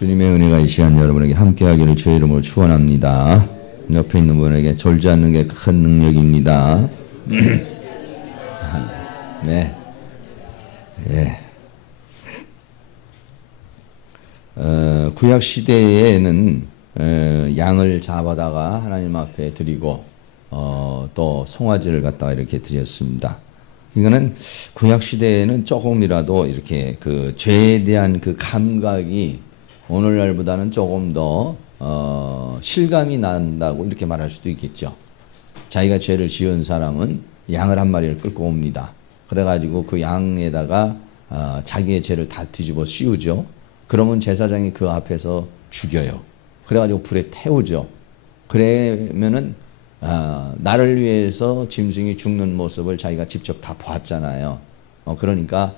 주님의 은혜가 이 시간 여러분에게 함께하기를 주의 이름으로 축원합니다. 옆에 있는 분에게 졸지 않는 게 큰 능력입니다. 네, 예. 구약 시대에는 양을 잡아다가 하나님 앞에 드리고 또 송아지를 갖다가 이렇게 드렸습니다. 이거는 구약 시대에는 조금이라도 이렇게 그 죄에 대한 그 감각이 오늘날보다는 조금 더 실감이 난다고 이렇게 말할 수도 있겠죠. 자기가 죄를 지은 사람은 양을 한 마리를 끌고 옵니다. 그래가지고 그 양에다가 자기의 죄를 다 뒤집어 씌우죠. 그러면 제사장이 그 앞에서 죽여요. 그래가지고 불에 태우죠. 그러면은 나를 위해서 짐승이 죽는 모습을 자기가 직접 다 봤잖아요. 그러니까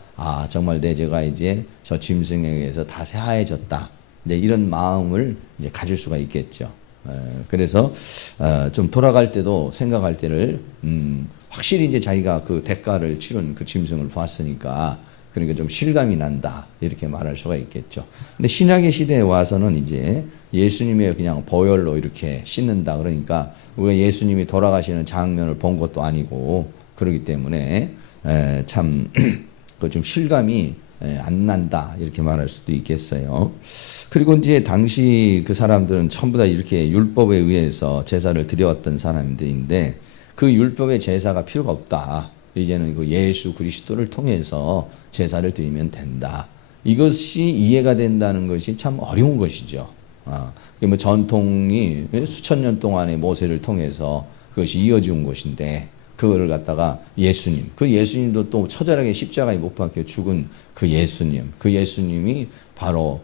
정말 내 죄가 이제 저 짐승에 의해서 다 사해졌다. 이제 이런 마음을 이제 가질 수가 있겠죠. 그래서 좀 돌아갈 때도 생각할 때를 확실히 이제 자기가 그 대가를 치른 그 짐승을 봤으니까 그러니까 좀 실감이 난다 이렇게 말할 수가 있겠죠. 근데 신약의 시대에 와서는 이제 예수님의 그냥 보혈로 이렇게 씻는다 그러니까 우리가 예수님이 돌아가시는 장면을 본 것도 아니고 그러기 때문에 참 그 좀 실감이 안 난다 이렇게 말할 수도 있겠어요. 그리고 이제 당시 그 사람들은 전부 다 이렇게 율법에 의해서 제사를 드려왔던 사람들인데 그 율법의 제사가 필요가 없다. 이제는 그 예수 그리스도를 통해서 제사를 드리면 된다. 이것이 이해가 된다는 것이 참 어려운 것이죠. 뭐 전통이 수천 년 동안의 모세를 통해서 그것이 이어진 것인데 그거를 갖다가 예수님, 그 예수님도 또 처절하게 십자가에 못 박혀 죽은 그 예수님이 바로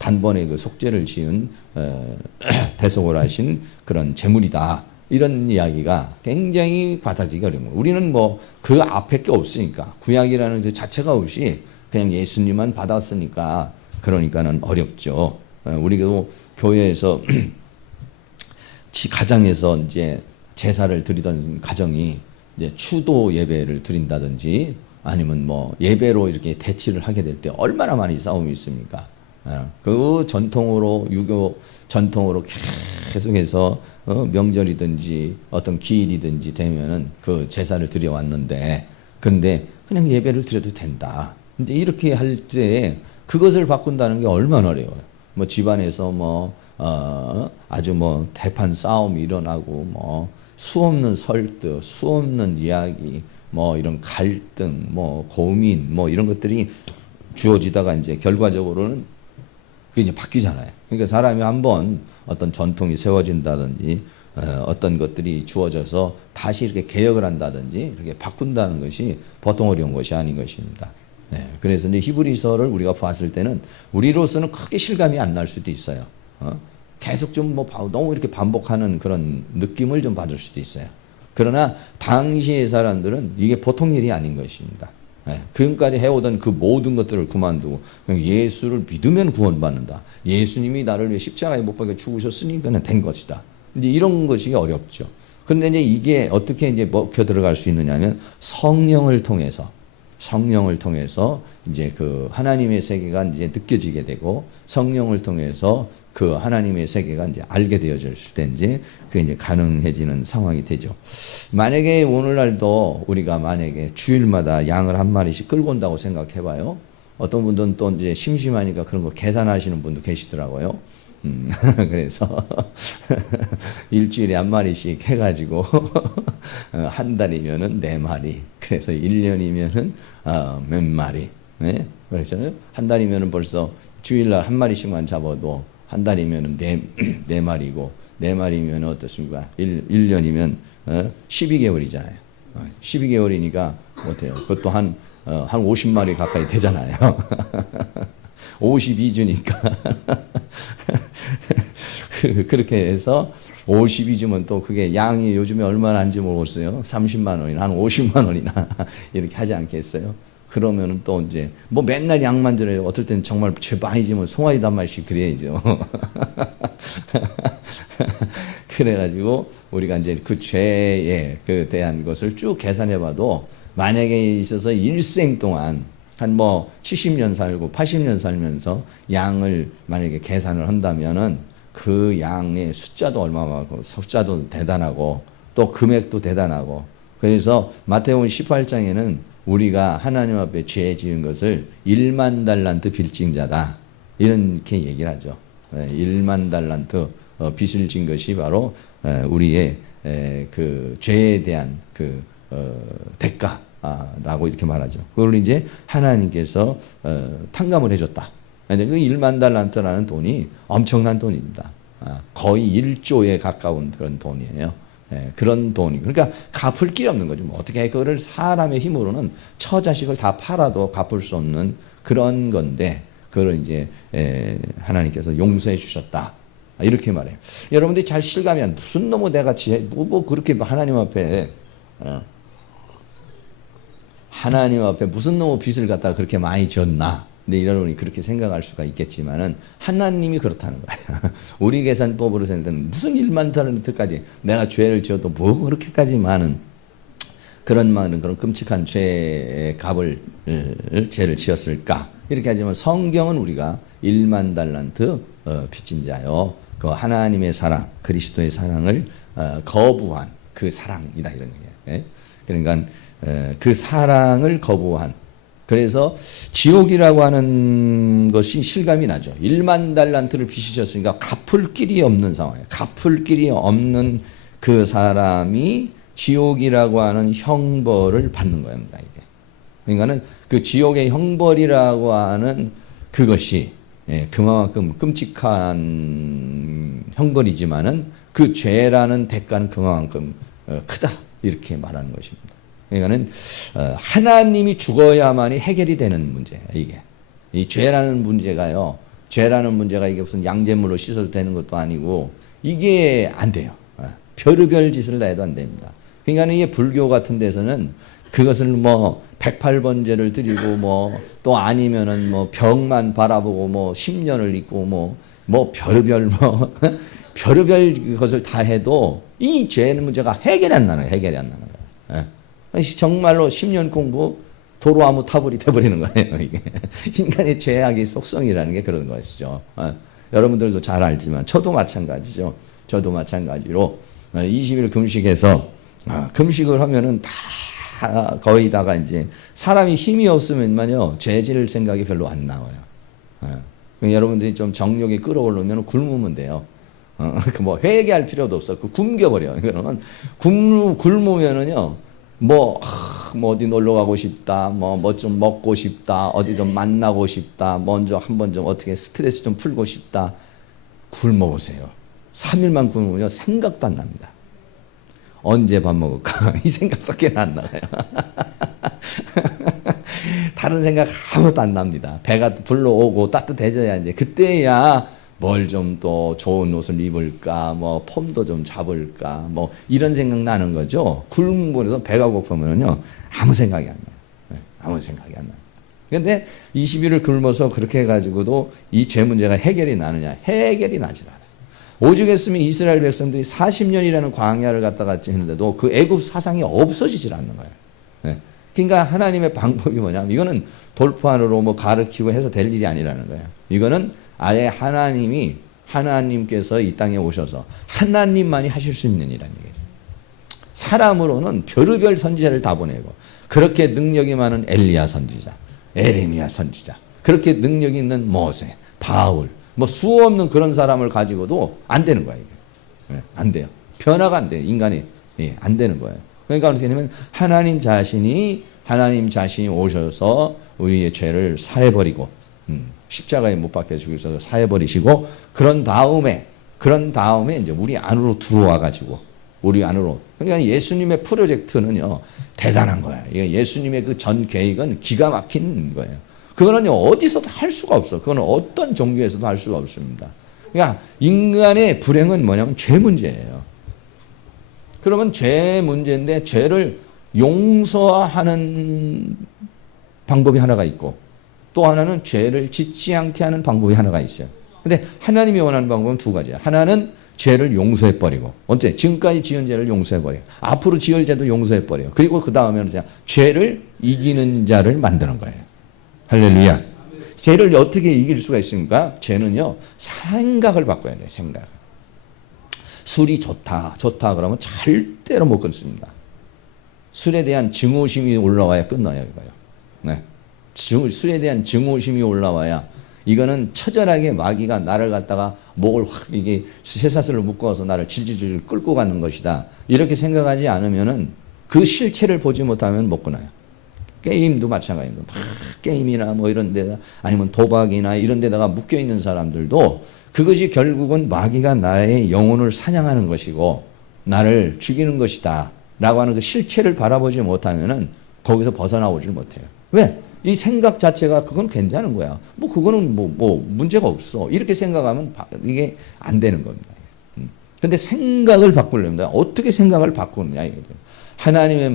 단번에 그 속죄를 지은 대속을 하신 그런 제물이다. 이런 이야기가 굉장히 받아들이기 어려운 거예요. 우리는 뭐 그 앞에 게 없으니까 구약이라는 그 자체가 없이 그냥 예수님만 받았으니까 그러니까는 어렵죠. 우리도 교회에서 가정에서 이제 제사를 드리던 가정이 이제 추도 예배를 드린다든지 아니면 뭐 예배로 이렇게 대치를 하게 될 때 얼마나 많이 싸움이 있습니까? 그 전통으로 유교 전통으로 계속해서 명절이든지 어떤 기일이든지 되면은 그 제사를 드려왔는데 그런데 그냥 예배를 드려도 된다. 근데 이렇게 할 때 그것을 바꾼다는 게 얼마나 어려워요. 뭐 집안에서 뭐 아주 뭐 대판 싸움이 일어나고 뭐 수없는 설득, 수없는 이야기, 뭐 이런 갈등, 뭐 고민, 뭐 이런 것들이 주어지다가 이제 결과적으로는 그게 이제 바뀌잖아요. 그러니까 사람이 한번 어떤 전통이 세워진다든지 어떤 것들이 주어져서 다시 이렇게 개혁을 한다든지 이렇게 바꾼다는 것이 보통 어려운 것이 아닌 것입니다. 네, 그래서 이제 히브리서를 우리가 봤을 때는 우리로서는 크게 실감이 안 날 수도 있어요. 계속 좀 뭐 너무 이렇게 반복하는 그런 느낌을 좀 받을 수도 있어요. 그러나 당시의 사람들은 이게 보통 일이 아닌 것입니다. 네, 지금까지 해오던 그 모든 것들을 그만두고 그냥 예수를 믿으면 구원받는다. 예수님이 나를 위해 십자가에 못 박혀 죽으셨으니까 된 것이다. 이제 이런 것이 어렵죠. 그런데 이제 이게 어떻게 이제 먹혀 들어갈 수 있느냐면 성령을 통해서 이제 그 하나님의 세계가 이제 느껴지게 되고 성령을 통해서 그 하나님의 세계가 이제 알게 되어질 때 이제 그게 이제 가능해지는 상황이 되죠. 만약에 오늘날도 우리가 만약에 주일마다 양을 한 마리씩 끌고 온다고 생각해 봐요. 어떤 분들은 또 이제 심심하니까 그런 거 계산하시는 분도 계시더라고요. 그래서 일주일에 한 마리씩 해가지고 한 달이면은 4마리. 그래서 1년이면은 몇 마리. 네? 그렇잖아요. 한 달이면은 벌써 주일날 한 마리씩만 잡아도 한 달이면은 4마리고 4마리면 어떻습니까? 1년이면 12개월이잖아요. 12개월이니까 어때요? 그것도 한 50마리 가까이 되잖아요. 52주니까 그렇게 해서 52주면 또 그게 양이 요즘에 얼마나 한지 모르겠어요. 30만 원이나 한 50만 원이나 이렇게 하지 않겠어요? 그러면은 또 이제 뭐 맨날 양만 드려요. 어떨 땐 정말 죄 많이 지면 송아지도 한 마리씩 드려야죠. 그래가지고 우리가 이제 그 죄에 그 대한 것을 쭉 계산해봐도 만약에 있어서 일생 동안 한 뭐 70년 살고 80년 살면서 양을 만약에 계산을 한다면은 그 양의 숫자도 얼마 많고 숫자도 대단하고 또 금액도 대단하고, 그래서 마태복음 18장에는 우리가 하나님 앞에 죄 지은 것을 1만 달란트 빚진 자다 이렇게 얘기를 하죠. 1만 달란트 빚을 진 것이 바로 우리의 그 죄에 대한 그 대가라고 이렇게 말하죠. 그걸 이제 하나님께서 탕감을 해줬다. 근데 그 1만 달란트라는 돈이 엄청난 돈입니다. 거의 1조에 가까운 그런 돈이에요. 그런 돈이, 그러니까 갚을 길이 없는 거죠. 뭐 어떻게 그거를 사람의 힘으로는 처자식을 다 팔아도 갚을 수 없는 그런 건데, 그걸 이제 하나님께서 용서해 주셨다 이렇게 말해요. 여러분들이 잘 실감이 안, 무슨 놈의 내가 뭐 그렇게 하나님 앞에 무슨 놈의 빚을 갖다가 그렇게 많이 졌나. 근데 여러분이 그렇게 생각할 수가 있겠지만은 하나님이 그렇다는 거예요. 우리 계산법으로 생각하면 무슨 1만 달란트까지 내가 죄를 지어도 뭐 그렇게까지 많은 그런 끔찍한 죄의 값을 죄를 지었을까? 이렇게 하지만 성경은 우리가 1만 달란트 빚진 자요, 그 하나님의 사랑, 그리스도의 사랑을 거부한 그 사랑이다 이런 얘기예요. 그러니까 그 사랑을 거부한, 그래서 지옥이라고 하는 것이 실감이 나죠. 1만 달란트를 빚으셨으니까 갚을 길이 없는 상황이에요. 갚을 길이 없는 그 사람이 지옥이라고 하는 형벌을 받는 겁니다. 이게. 그러니까는 그 지옥의 형벌이라고 하는 그것이 그만큼 끔찍한 형벌이지만은 그 죄라는 대가는 그만큼 크다 이렇게 말하는 것입니다. 그러니까는 하나님이 죽어야만이 해결이 되는 문제예요. 이게 이 죄라는 문제가요. 죄라는 문제가 이게 무슨 양잿물로 씻어도 되는 것도 아니고 이게 안 돼요. 별의별 짓을 다 해도 안 됩니다. 그러니까 이게 불교 같은 데서는 그것을 뭐 108번제를 드리고 뭐 또 아니면은 뭐 벽만 바라보고 뭐 10년을 있고 뭐 별의별 별의별 것을 다 해도 이 죄는 문제가 해결이 안 나는 거예요. 해결이 안 나는 거예요. 정말로 10년 공부 도로 아무 타불이 돼버리는 거예요. 이게 인간의 죄악의 속성이라는 게 그런 것이죠. 여러분들도 잘 알지만 저도 마찬가지죠. 저도 마찬가지로 20일 금식해서 금식을 하면은 다 거의 다가 이제 사람이 힘이 없으면만요 죄 지을 생각이 별로 안 나와요. 여러분들이 좀 정력이 끌어오르면 굶으면 돼요. 뭐 회개할 필요도 없어. 그 굶겨버려. 그러면 굶으면은요 뭐 어디 놀러 가고 싶다, 뭐 좀 먹고 싶다, 어디 좀 만나고 싶다, 먼저 한번 좀 어떻게 스트레스 좀 풀고 싶다. 굶어보세요. 3일만 굶으면요 생각도 안 납니다. 언제 밥 먹을까 이 생각밖에 안 나요. 다른 생각 아무것도 안 납니다. 배가 불러오고 따뜻해져야 이제 그때야 뭘 좀 또 좋은 옷을 입을까, 뭐 폼도 좀 잡을까, 뭐 이런 생각 나는 거죠. 굶고서 배가 고프면요 아무 생각이 안 나요. 아무 생각이 안 나요. 그런데 20일을 굶어서 그렇게 해가지고도 이 죄 문제가 해결이 나느냐? 해결이 나질 않아요. 오죽했으면 이스라엘 백성들이 40년이라는 광야를 갔다가 했는데도 그 애굽 사상이 없어지질 않는 거예요. 그러니까 하나님의 방법이 뭐냐면 이거는 돌판으로 뭐 가르치고 해서 될 일이 아니라는 거예요. 이거는 아예 하나님께서 이 땅에 오셔서 하나님만이 하실 수 있는 일이라는 얘기죠. 사람으로는 별의별 선지자를 다 보내고 그렇게 능력이 많은 엘리야 선지자, 에레미야 선지자, 그렇게 능력이 있는 모세, 바울, 뭐 수없는 그런 사람을 가지고도 안 되는 거예요. 이게. 안 돼요. 변화가 안 돼요. 인간이 안 되는 거예요. 그러니까 어떻게 되냐면 하나님 자신이 오셔서 우리의 죄를 사해버리고 십자가에 못 박혀 죽으셔서 사해버리시고 그런 다음에 이제 우리 안으로 들어와 가지고 우리 안으로, 그러니까 예수님의 프로젝트는요 대단한 거예요. 예수님의 그 전 계획은 기가 막힌 거예요. 그거는요 어디서도 할 수가 없어. 그거는 어떤 종교에서도 할 수가 없습니다. 그러니까 인간의 불행은 뭐냐면 죄 문제예요. 그러면 죄 문제인데 죄를 용서하는 방법이 하나가 있고 또 하나는 죄를 짓지 않게 하는 방법이 하나가 있어요. 근데 하나님이 원하는 방법은 두 가지야. 하나는 죄를 용서해버리고, 언제? 지금까지 지은 죄를 용서해버려요. 앞으로 지을 죄도 용서해버려요. 그리고 그 다음에는 죄를 이기는 자를 만드는 거예요. 할렐루야. 죄를 어떻게 이길 수가 있습니까? 죄는요, 생각을 바꿔야 돼요. 생각. 술이 좋다 그러면 절대로 못 끊습니다. 술에 대한 증오심이 올라와야 끝나요, 이거요. 네. 술에 대한 증오심이 올라와야, 이거는 처절하게 마귀가 나를 갖다가 목을 확 이게 쇠사슬로 묶어서 나를 질질질 끌고 가는 것이다. 이렇게 생각하지 않으면은 그 실체를 보지 못하면 못 끊어요. 게임도 마찬가지입니다. 막 게임이나 뭐 이런 데다, 아니면 도박이나 이런 데다가 묶여 있는 사람들도 그것이 결국은 마귀가 나의 영혼을 사냥하는 것이고 나를 죽이는 것이다 라고 하는 그 실체를 바라보지 못하면은 거기서 벗어나오질 못해요. 왜? 이 생각 자체가 그건 괜찮은 거야. 뭐 그거는 뭐 문제가 없어. 이렇게 생각하면 이게 안 되는 겁니다. 근데 생각을 바꾸려면 어떻게 생각을 바꾸느냐 이거죠. 하나님의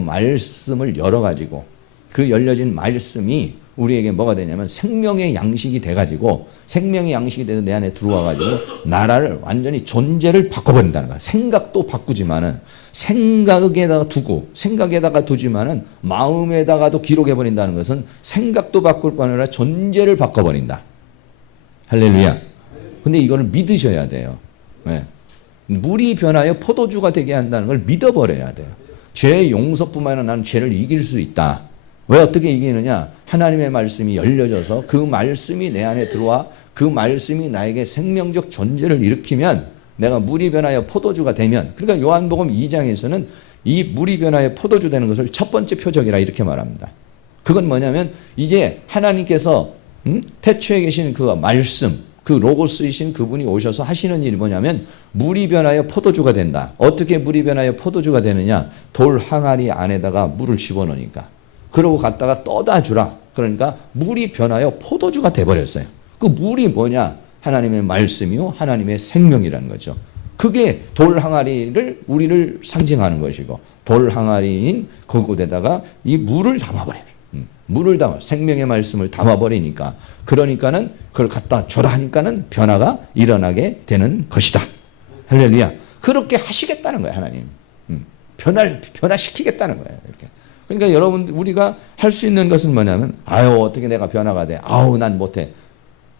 말씀을 열어가지고 그 열려진 말씀이 우리에게 뭐가 되냐면 생명의 양식이 돼가지고, 생명의 양식이 돼서 내 안에 들어와가지고 나라를 완전히 존재를 바꿔버린다는 거야. 생각도 바꾸지만은 생각에다가 두지만은 마음에다가도 기록해버린다는 것은 생각도 바꿀 뿐 아니라 존재를 바꿔버린다. 할렐루야. 근데 이거를 믿으셔야 돼요. 네. 물이 변하여 포도주가 되게 한다는 걸 믿어버려야 돼요. 죄의 용서뿐만 아니라 나는 죄를 이길 수 있다. 왜 어떻게 이기느냐? 하나님의 말씀이 열려져서 그 말씀이 내 안에 들어와 그 말씀이 나에게 생명적 존재를 일으키면 내가 물이 변하여 포도주가 되면, 그러니까 요한복음 2장에서는 이 물이 변하여 포도주 되는 것을 첫 번째 표적이라 이렇게 말합니다. 그건 뭐냐면 이제 하나님께서 태초에 계신 그 말씀, 그 로고스이신 그분이 오셔서 하시는 일이 뭐냐면 물이 변하여 포도주가 된다. 어떻게 물이 변하여 포도주가 되느냐? 돌 항아리 안에다가 물을 집어넣으니까. 그러고 갔다가 떠다 주라. 그러니까 물이 변하여 포도주가 돼버렸어요. 그 물이 뭐냐? 하나님의 말씀이요, 하나님의 생명이라는 거죠. 그게 돌 항아리를 우리를 상징하는 것이고, 돌 항아리인 그곳에다가 이 물을 담아버려요. 물을 담아, 생명의 말씀을 담아버리니까, 그러니까는 그걸 갖다 줘라 하니까는 변화가 일어나게 되는 것이다. 할렐루야. 그렇게 하시겠다는 거예요, 하나님. 변화시키겠다는 거예요, 이렇게. 그러니까 여러분, 우리가 할 수 있는 것은 뭐냐면, 어떻게 내가 변화가 돼? 난 못해.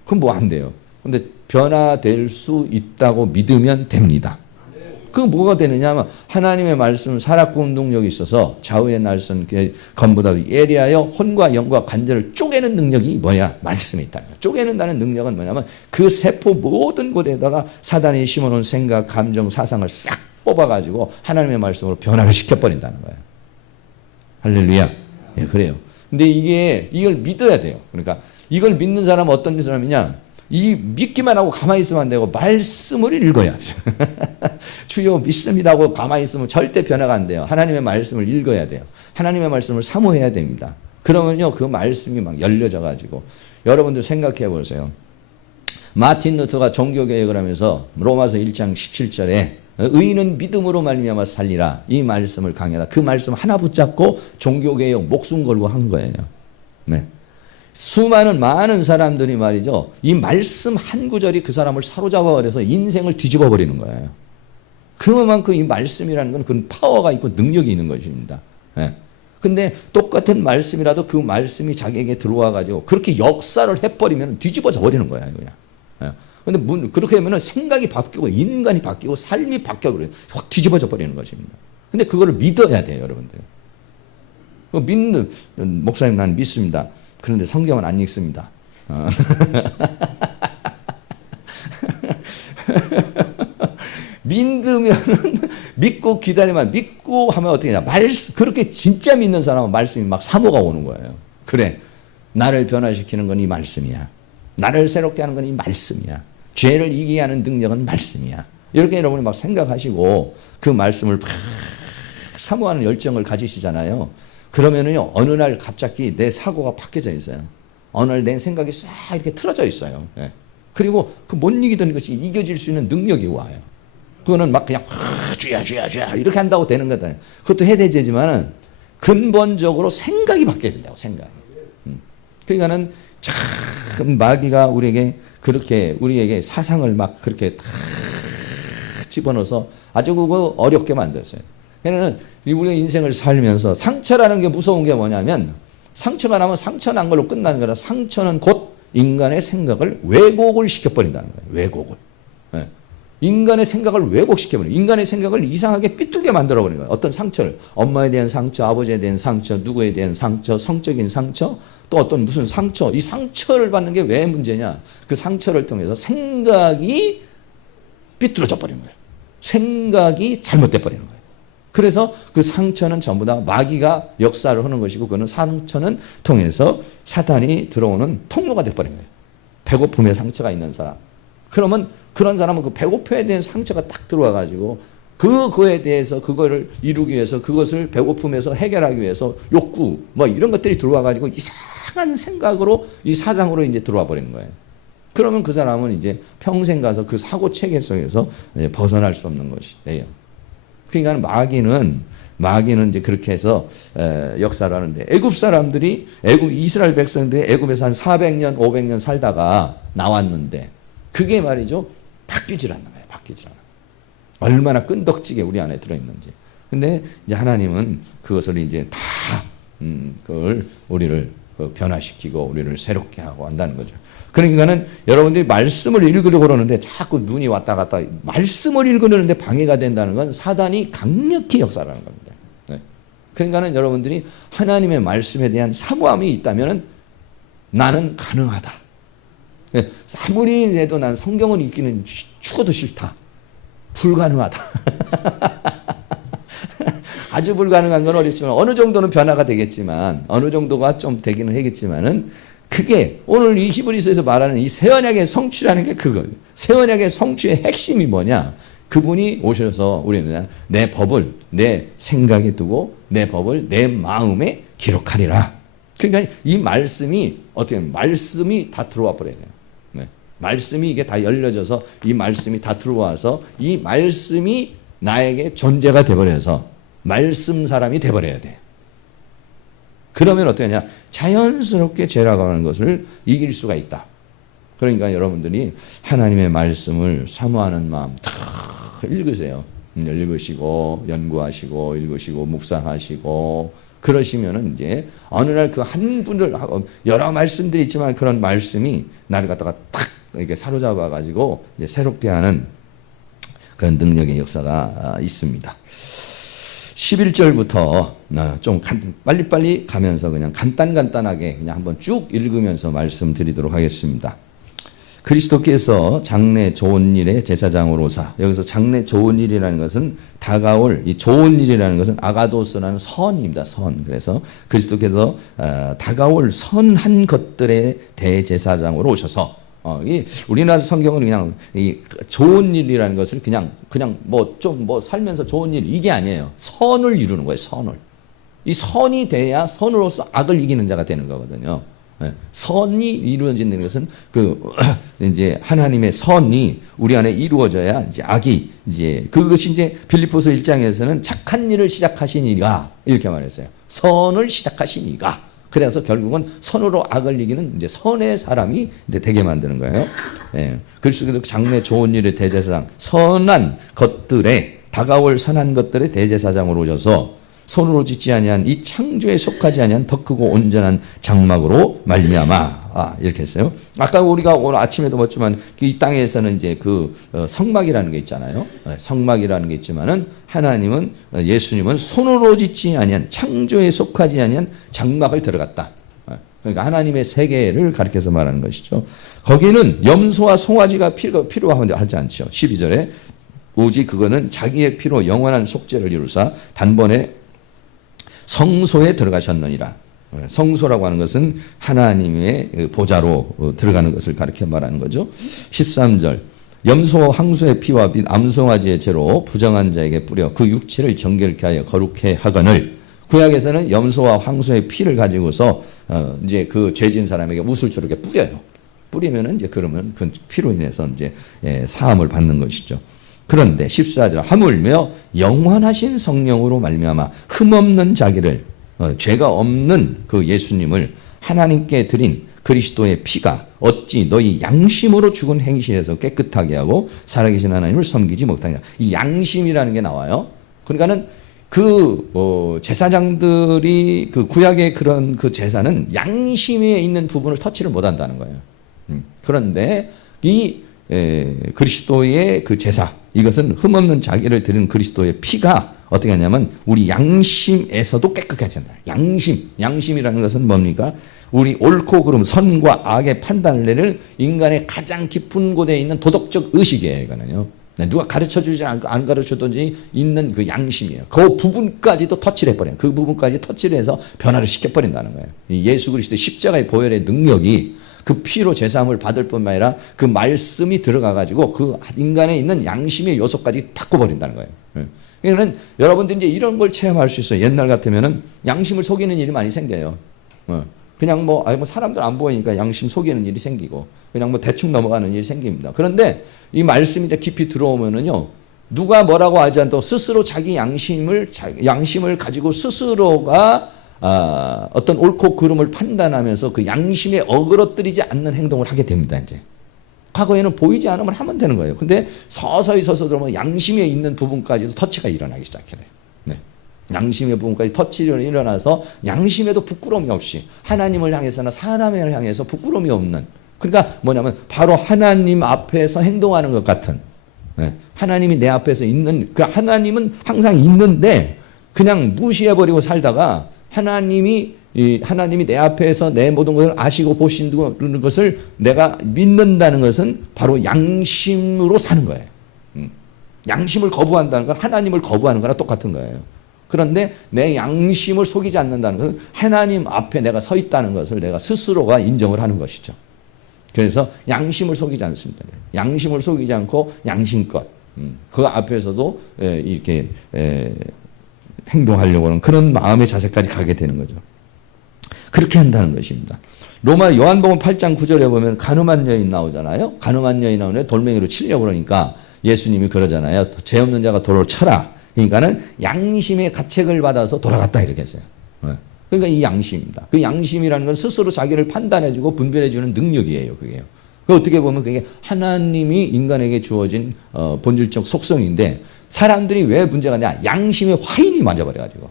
그럼 뭐 안 돼요. 근데 변화될 수 있다고 믿으면 됩니다. 그 뭐가 되느냐 하면 하나님의 말씀은 살았고 운동력이 있어서 좌우의 날선 검보다 예리하여 혼과 영과 관절을 쪼개는 능력이 뭐냐? 말씀이 있다. 쪼개는다는 능력은 뭐냐면 그 세포 모든 곳에다가 사단이 심어놓은 생각, 감정, 사상을 싹 뽑아가지고 하나님의 말씀으로 변화를 시켜버린다는 거예요. 할렐루야. 예, 그래요. 근데 이걸 믿어야 돼요. 그러니까 이걸 믿는 사람은 어떤 사람이냐? 이 믿기만 하고 가만히 있으면 안 되고 말씀을 읽어야죠. 주여 믿습니다 하고 가만히 있으면 절대 변화가 안 돼요. 하나님의 말씀을 읽어야 돼요. 하나님의 말씀을 사모해야 됩니다. 그러면요 그 말씀이 막 열려져 가지고, 여러분들 생각해 보세요. 마틴 루터가 종교개혁을 하면서 로마서 1장 17절에 의인은 믿음으로 말미암아 살리라, 이 말씀을 강해라. 그 말씀 하나 붙잡고 종교개혁 목숨 걸고 한 거예요. 네. 많은 사람들이 말이죠, 이 말씀 한 구절이 그 사람을 사로잡아 버려서 인생을 뒤집어 버리는 거예요. 그만큼 이 말씀이라는 건 그런 파워가 있고 능력이 있는 것입니다. 예. 근데 똑같은 말씀이라도 그 말씀이 자기에게 들어와 가지고 그렇게 역사를 해버리면 뒤집어져 버리는 거야, 그냥. 예. 근데 그렇게 하면 생각이 바뀌고 인간이 바뀌고 삶이 바뀌어 버려요. 확 뒤집어져 버리는 것입니다. 근데 그거를 믿어야 돼요, 여러분들. 목사님 난 믿습니다. 그런데 성경은 안 읽습니다. 믿으면은 믿고 기다리면, 믿고 하면 어떻게 하냐? 그렇게 진짜 믿는 사람은 말씀이 막 사모가 오는 거예요. 그래, 나를 변화시키는 건 이 말씀이야. 나를 새롭게 하는 건 이 말씀이야. 죄를 이기게 하는 능력은 말씀이야. 이렇게 여러분이 막 생각하시고 그 말씀을 막 사모하는 열정을 가지시잖아요. 그러면은요, 어느 날 갑자기 내 사고가 바뀌어져 있어요. 어느 날 내 생각이 싹 이렇게 틀어져 있어요. 예. 그리고 그 못 이기던 것이 이겨질 수 있는 능력이 와요. 그거는 막 그냥, 주야, 이렇게 한다고 되는 거다. 그것도 해야 되지만은 근본적으로 생각이 바뀌어야 된다고, 생각이. 그러니까는 참 마귀가 우리에게 사상을 막 그렇게 다 집어넣어서 아주 그거 어렵게 만들었어요. 그러니까 우리가 인생을 살면서 상처라는 게 무서운 게 뭐냐면 상처가 나면 상처 난 걸로 끝나는 거라 상처는 곧 인간의 생각을 왜곡을 시켜버린다는 거예요. 왜곡을. 예. 인간의 생각을 왜곡시켜버려요. 인간의 생각을 이상하게 삐뚤게 만들어버리는 거예요. 어떤 상처를 엄마에 대한 상처, 아버지에 대한 상처, 누구에 대한 상처, 성적인 상처, 또 어떤 무슨 상처, 이 상처를 받는 게 왜 문제냐. 그 상처를 통해서 생각이 삐뚤어져 버리는 거예요. 생각이 잘못돼 버리는 거예요. 그래서 그 상처는 전부 다 마귀가 역사를 하는 것이고 그는 상처는 통해서 사탄이 들어오는 통로가 돼버린 거예요. 배고픔의 상처가 있는 사람. 그러면 그런 사람은 그 배고픔에 대한 상처가 딱 들어와가지고 그거에 대해서 그거를 이루기 위해서 그것을 배고픔에서 해결하기 위해서 욕구 뭐 이런 것들이 들어와가지고 이상한 생각으로 이 사장으로 이제 들어와 버리는 거예요. 그러면 그 사람은 이제 평생 가서 그 사고 체계 속에서 벗어날 수 없는 것이에요. 그러니까 마귀는 이제 그렇게 해서 역사를 하는데 애굽 사람들이 이스라엘 백성들이 애굽에서 한 400년, 500년 살다가 나왔는데 그게 말이죠. 바뀌질 않는 거예요. 바뀌질 않아. 얼마나 끈덕지게 우리 안에 들어있는지. 근데 이제 하나님은 그것을 이제 다 그걸 우리를 변화시키고 우리를 새롭게 하고 한다는 거죠. 그러니까는 여러분들이 말씀을 읽으려고 그러는데 자꾸 눈이 왔다 갔다 말씀을 읽으려는데 방해가 된다는 건 사단이 강력히 역사하는 겁니다. 네. 그러니까는 여러분들이 하나님의 말씀에 대한 사모함이 있다면은 나는 가능하다. 네. 아무리 해도 난 성경을 읽기는 죽어도 싫다. 불가능하다. 아주 불가능한 건 어렵지만 어느 정도는 변화가 되겠지만 어느 정도가 좀 되기는 하겠지만은 그게 오늘 이 히브리서에서 말하는 이 새 언약의 성취라는 게 그거예요. 새 언약의 성취의 핵심이 뭐냐? 그분이 오셔서 우리는 내 법을 내 생각에 두고 내 법을 내 마음에 기록하리라. 그러니까 이 말씀이 어떻게 말씀이 다 들어와 버려야 돼요. 네. 말씀이 이게 다 열려져서 이 말씀이 다 들어와서 이 말씀이 나에게 존재가 돼버려서 말씀 사람이 돼버려야 돼. 그러면 어떻게 하냐? 자연스럽게 죄라고 하는 것을 이길 수가 있다. 그러니까 여러분들이 하나님의 말씀을 사모하는 마음 다 읽으세요. 읽으시고 연구하시고 읽으시고 묵상하시고 그러시면은 이제 어느 날 그 한 분을 여러 말씀들이 있지만 그런 말씀이 나를 갖다가 탁 이렇게 사로잡아 가지고 이제 새롭게 하는 그런 능력의 역사가 있습니다. 11절부터 좀 빨리빨리 가면서 그냥 간단하게 그냥 한번 쭉 읽으면서 말씀드리도록 하겠습니다. 그리스도께서 장래 좋은 일의 제사장으로사. 여기서 장래 좋은 일이라는 것은 다가올 이 좋은 일이라는 것은 아가도스라는 선입니다. 선. 그래서 그리스도께서 다가올 선한 것들의 대제사장으로 오셔서 이 우리나라 성경은 그냥 이 좋은 일이라는 것을 그냥 뭐 좀 뭐 살면서 좋은 일 이게 아니에요. 선을 이루는 거예요. 선을. 이 선이 돼야 선으로서 악을 이기는 자가 되는 거거든요. 네. 선이 이루어지는 것은 그 이제 하나님의 선이 우리 안에 이루어져야 이제 악이 이제 그것이 이제 빌립보서 1장에서는 착한 일을 시작하신 이가 이렇게 말했어요. 선을 시작하신 이가. 그래서 결국은 선으로 악을 이기는 이제 선의 사람이 이제 되게 만드는 거예요. 예. 그리스도께서 장래 좋은 일의 대제사장, 선한 것들에 다가올 선한 것들의 대제사장으로 오셔서 손으로 짓지 아니한 이 창조에 속하지 아니한 더 크고 온전한 장막으로 말미암아 이렇게 했어요. 아까 우리가 오늘 아침에도 봤지만 이 땅에서는 이제 그 성막이라는 게 있잖아요. 성막이라는 게 있지만은 하나님은 예수님은 손으로 짓지 아니한 창조에 속하지 아니한 장막을 들어갔다. 그러니까 하나님의 세계를 가리켜서 말하는 것이죠. 거기는 염소와 송아지가 필요하지 않죠. 12절에 오직 그거는 자기의 피로 영원한 속죄를 이루사 단번에 성소에 들어가셨느니라. 성소라고 하는 것은 하나님의 보좌로 들어가는 것을 가리켜 말하는 거죠. 13절 염소 황소의 피와 빛 암송아지의 죄로 부정한 자에게 뿌려 그 육체를 정결케 하여 거룩해 하거늘. 구약에서는 염소와 황소의 피를 가지고서 이제 그 죄진 사람에게 우슬초로 이렇게 뿌려요. 뿌리면은 이제 그러면 그 피로 인해서 이제 사함을 받는 것이죠. 그런데 14절 하물며 영원하신 성령으로 말미암아 흠없는 자기를 죄가 없는 그 예수님을 하나님께 드린 그리스도의 피가 어찌 너희 양심으로 죽은 행실에서 깨끗하게 하고 살아계신 하나님을 섬기지 못하냐. 이 양심이라는 게 나와요. 그러니까는 제사장들이 그 구약의 그런 그 제사는 양심에 있는 부분을 터치를 못 한다는 거예요. 그런데 그리스도의 그 제사, 이것은 흠없는 자기를 드리는 그리스도의 피가 어떻게 하냐면 우리 양심에서도 깨끗하게 한다. 양심이라는 것은 뭡니까? 우리 옳고 그름, 선과 악의 판단을 내는 인간의 가장 깊은 곳에 있는 도덕적 의식이에요. 이거는요. 누가 가르쳐주지 않고 안 가르쳐든지 있는 그 양심이에요. 그 부분까지도 터치를 해버려요. 그 부분까지 터치를 해서 변화를 시켜버린다는 거예요. 예수 그리스도의 십자가의 보혈의 능력이 그 피로 제사함을 받을 뿐만 아니라 그 말씀이 들어가가지고 그 인간에 있는 양심의 요소까지 바꿔버린다는 거예요. 그러니까 여러분들 이제 이런 걸 체험할 수 있어요. 옛날 같으면은 양심을 속이는 일이 많이 생겨요. 그냥 뭐 사람들 안 보이니까 양심 속이는 일이 생기고 그냥 뭐 대충 넘어가는 일이 생깁니다. 그런데 이 말씀이 이제 깊이 들어오면은요, 누가 뭐라고 하지 않도 스스로 자기 양심을 가지고 스스로가 어떤 옳고 그름을 판단하면서 그 양심에 어그러뜨리지 않는 행동을 하게 됩니다. 이제 과거에는 보이지 않으면 하면 되는 거예요. 근데 서서히 들어오면 양심에 있는 부분까지도 터치가 일어나기 시작해요. 네. 양심의 부분까지 터치가 일어나서 양심에도 부끄러움이 없이 하나님을 향해서나 사람을 향해서 부끄러움이 없는, 그러니까 뭐냐면 바로 하나님 앞에서 행동하는 것 같은, 네. 하나님이 내 앞에서 있는, 그 하나님은 항상 있는데 그냥 무시해버리고 살다가 하나님이 내 앞에서 내 모든 것을 아시고 보시는 것을 내가 믿는다는 것은 바로 양심으로 사는 거예요. 양심을 거부한다는 건 하나님을 거부하는 거랑 똑같은 거예요. 그런데 내 양심을 속이지 않는다는 것은 하나님 앞에 내가 서 있다는 것을 내가 스스로가 인정을 하는 것이죠. 그래서 양심을 속이지 않습니다. 양심을 속이지 않고 양심껏 그 앞에서도 이렇게 행동하려고 하는 그런 마음의 자세까지 가게 되는 거죠. 그렇게 한다는 것입니다. 로마 요한복음 8장 9절에 보면 간음한 여인 나오잖아요. 간음한 여인 나오는데 돌멩이로 치려고 그러니까 예수님이 그러잖아요. 죄 없는 자가 돌을 쳐라. 그러니까는 양심의 가책을 받아서 돌아갔다 이렇게 했어요. 그러니까 이 양심입니다. 그 양심이라는 건 스스로 자기를 판단해주고 분별해주는 능력이에요. 그게요. 그 어떻게 보면 그게 하나님이 인간에게 주어진 본질적 속성인데 사람들이 왜 문제가 있냐? 양심의 화인이 맞아버려가지고.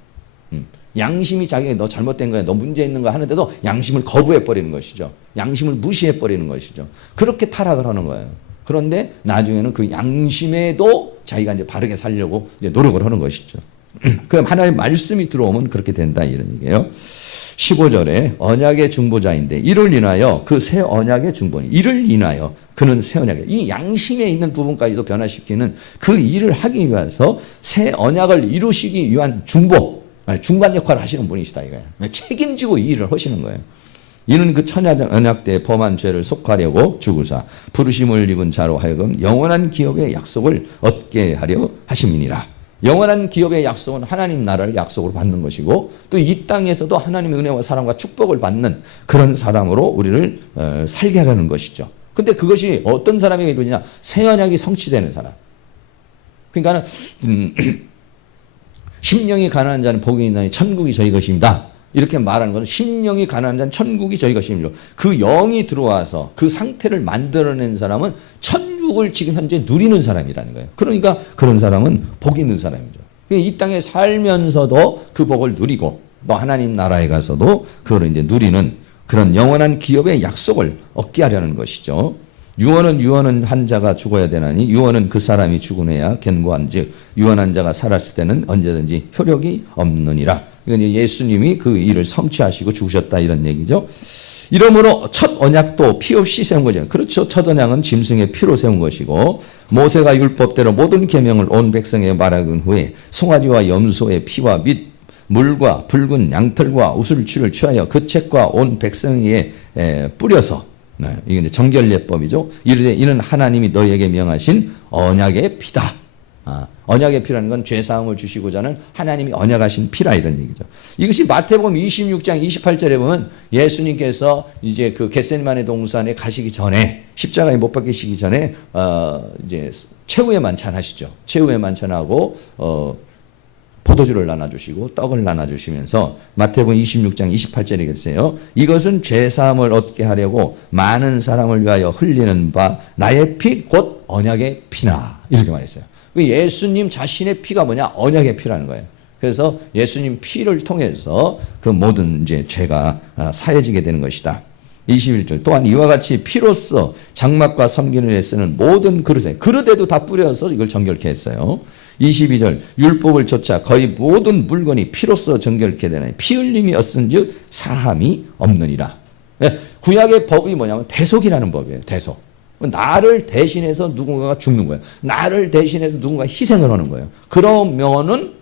양심이 자기가 너 잘못된 거야, 너 문제 있는 거야 하는데도 양심을 거부해버리는 것이죠. 양심을 무시해버리는 것이죠. 그렇게 타락을 하는 거예요. 그런데 나중에는 그 양심에도 자기가 이제 바르게 살려고 이제 노력을 하는 것이죠. 그럼 하나님의 말씀이 들어오면 그렇게 된다 이런 얘기예요. 15절에 언약의 중보자인데 이를 인하여 그 새 언약의 중보니 이를 인하여 그는 새 언약에 이 양심에 있는 부분까지도 변화시키는 그 일을 하기 위해서 새 언약을 이루시기 위한 중간 역할을 하시는 분이시다 이거예요. 책임지고 이 일을 하시는 거예요. 이는 그 천하 언약 때 범한 죄를 속하려고 죽으사 부르심을 입은 자로 하여금 영원한 기업의 약속을 얻게 하려 하심이니라. 영원한 기업의 약속은 하나님 나라를 약속으로 받는 것이고 또 이 땅에서도 하나님의 은혜와 사랑과 축복을 받는 그런 사람으로 우리를 살게 하려는 것이죠. 근데 그것이 어떤 사람에게 이루어지냐? 새 언약이 성취되는 사람. 그러니까는 심령이 가난한 자는 복이 있나니 천국이 저희 것입니다. 이렇게 말하는 것은 심령이 가난한 자는 천국이 저희 것입니다. 그 영이 들어와서 그 상태를 만들어낸 사람은 천국을 지금 현재 누리는 사람이라는 거예요. 그러니까 그런 사람은 복 있는 사람이죠. 이 땅에 살면서도 그 복을 누리고 또 하나님 나라에 가서도 그걸 이제 누리는 그런 영원한 기업의 약속을 얻게 하려는 것이죠. 유언은 한 자가 죽어야 되나니 유언은 그 사람이 죽으내야 견고한즉 유언한 자가 살았을 때는 언제든지 효력이 없느니라. 이건 예수님이 그 일을 성취하시고 죽으셨다 이런 얘기죠. 이러므로 첫 언약도 피 없이 세운 거죠. 그렇죠. 첫 언약은 짐승의 피로 세운 것이고 모세가 율법대로 모든 계명을 온 백성에게 말하건 후에 송아지와 염소의 피와 및 물과 붉은 양털과 우슬추를 취하여 그 책과 온 백성에게 뿌려서 이게 이제 정결례법이죠. 이르되 이는 하나님이 너희에게 명하신 언약의 피다. 언약의 피라는 건 죄사함을 주시고자 하는 하나님이 언약하신 피라 이런 얘기죠. 이것이 마태복음 26장 28절에 보면 예수님께서 이제 그 겟세마네 동산에 가시기 전에 십자가에 못 박히시기 전에 이제 최후의 만찬 하시죠. 최후의 만찬하고 포도주를 나눠주시고 떡을 나눠주시면서 마태복음 26장 28절에 계세요. 이것은 죄사함을 얻게 하려고 많은 사람을 위하여 흘리는 바 나의 피 곧 언약의 피나 이렇게 말했어요. 예수님 자신의 피가 뭐냐? 언약의 피라는 거예요. 그래서 예수님 피를 통해서 그 모든 이제 죄가 사해지게 되는 것이다. 21절 또한 이와 같이 피로써 장막과 섬기는 데 쓰는 모든 그릇에도 다 뿌려서 이걸 정결케 했어요. 22절 율법을 좇아 거의 모든 물건이 피로써 정결케 되나니 피 흘림이 없은즉 사함이 없느니라. 구약의 법이 뭐냐면 대속이라는 법이에요. 대속. 나를 대신해서 누군가가 죽는 거예요. 나를 대신해서 누군가 희생을 하는 거예요. 그러면은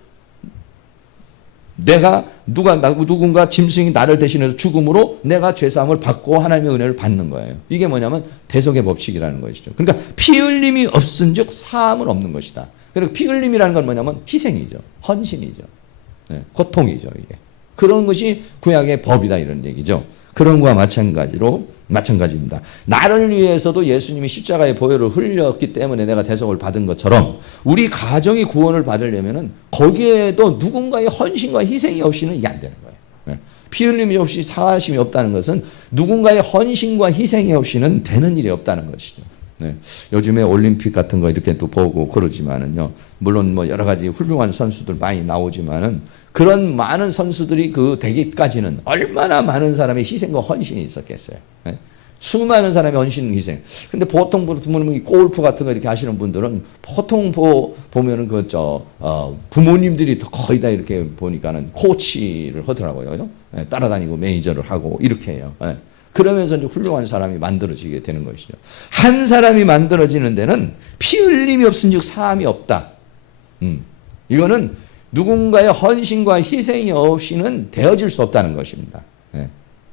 누군가 짐승이 나를 대신해서 죽음으로 내가 죄사함을 받고 하나님의 은혜를 받는 거예요. 이게 뭐냐면 대속의 법칙이라는 것이죠. 그러니까 피 흘림이 없은즉 사함은 없는 것이다. 그리고 피 흘림이라는 건 뭐냐면 희생이죠. 헌신이죠. 고통이죠. 이게. 그런 것이 구약의 법이다 이런 얘기죠. 그런 것과 마찬가지입니다. 나를 위해서도 예수님이 십자가의 보혈을 흘렸기 때문에 내가 대속을 받은 것처럼 우리 가정이 구원을 받으려면은 거기에도 누군가의 헌신과 희생이 없이는 이게 안 되는 거예요. 피 흘림이 없이 사하심이 없다는 것은 누군가의 헌신과 희생이 없이는 되는 일이 없다는 것이죠. 요즘에 올림픽 같은 거 이렇게 또 보고 그러지만은요. 물론 뭐 여러 가지 훌륭한 선수들 많이 나오지만은 그런 많은 선수들이 되기까지는 얼마나 많은 사람의 희생과 헌신이 있었겠어요. 수많은 사람의 헌신, 희생. 근데 보통 보면 골프 같은 거 이렇게 하시는 분들은 보통 보면은 부모님들이 거의 다 이렇게 보니까는 코치를 하더라고요. 따라다니고 매니저를 하고 이렇게 해요. 그러면서 이제 훌륭한 사람이 만들어지게 되는 것이죠. 한 사람이 만들어지는 데는 피 흘림이 없은즉 사함이 없다. 이거는 누군가의 헌신과 희생이 없이는 되어질 수 없다는 것입니다.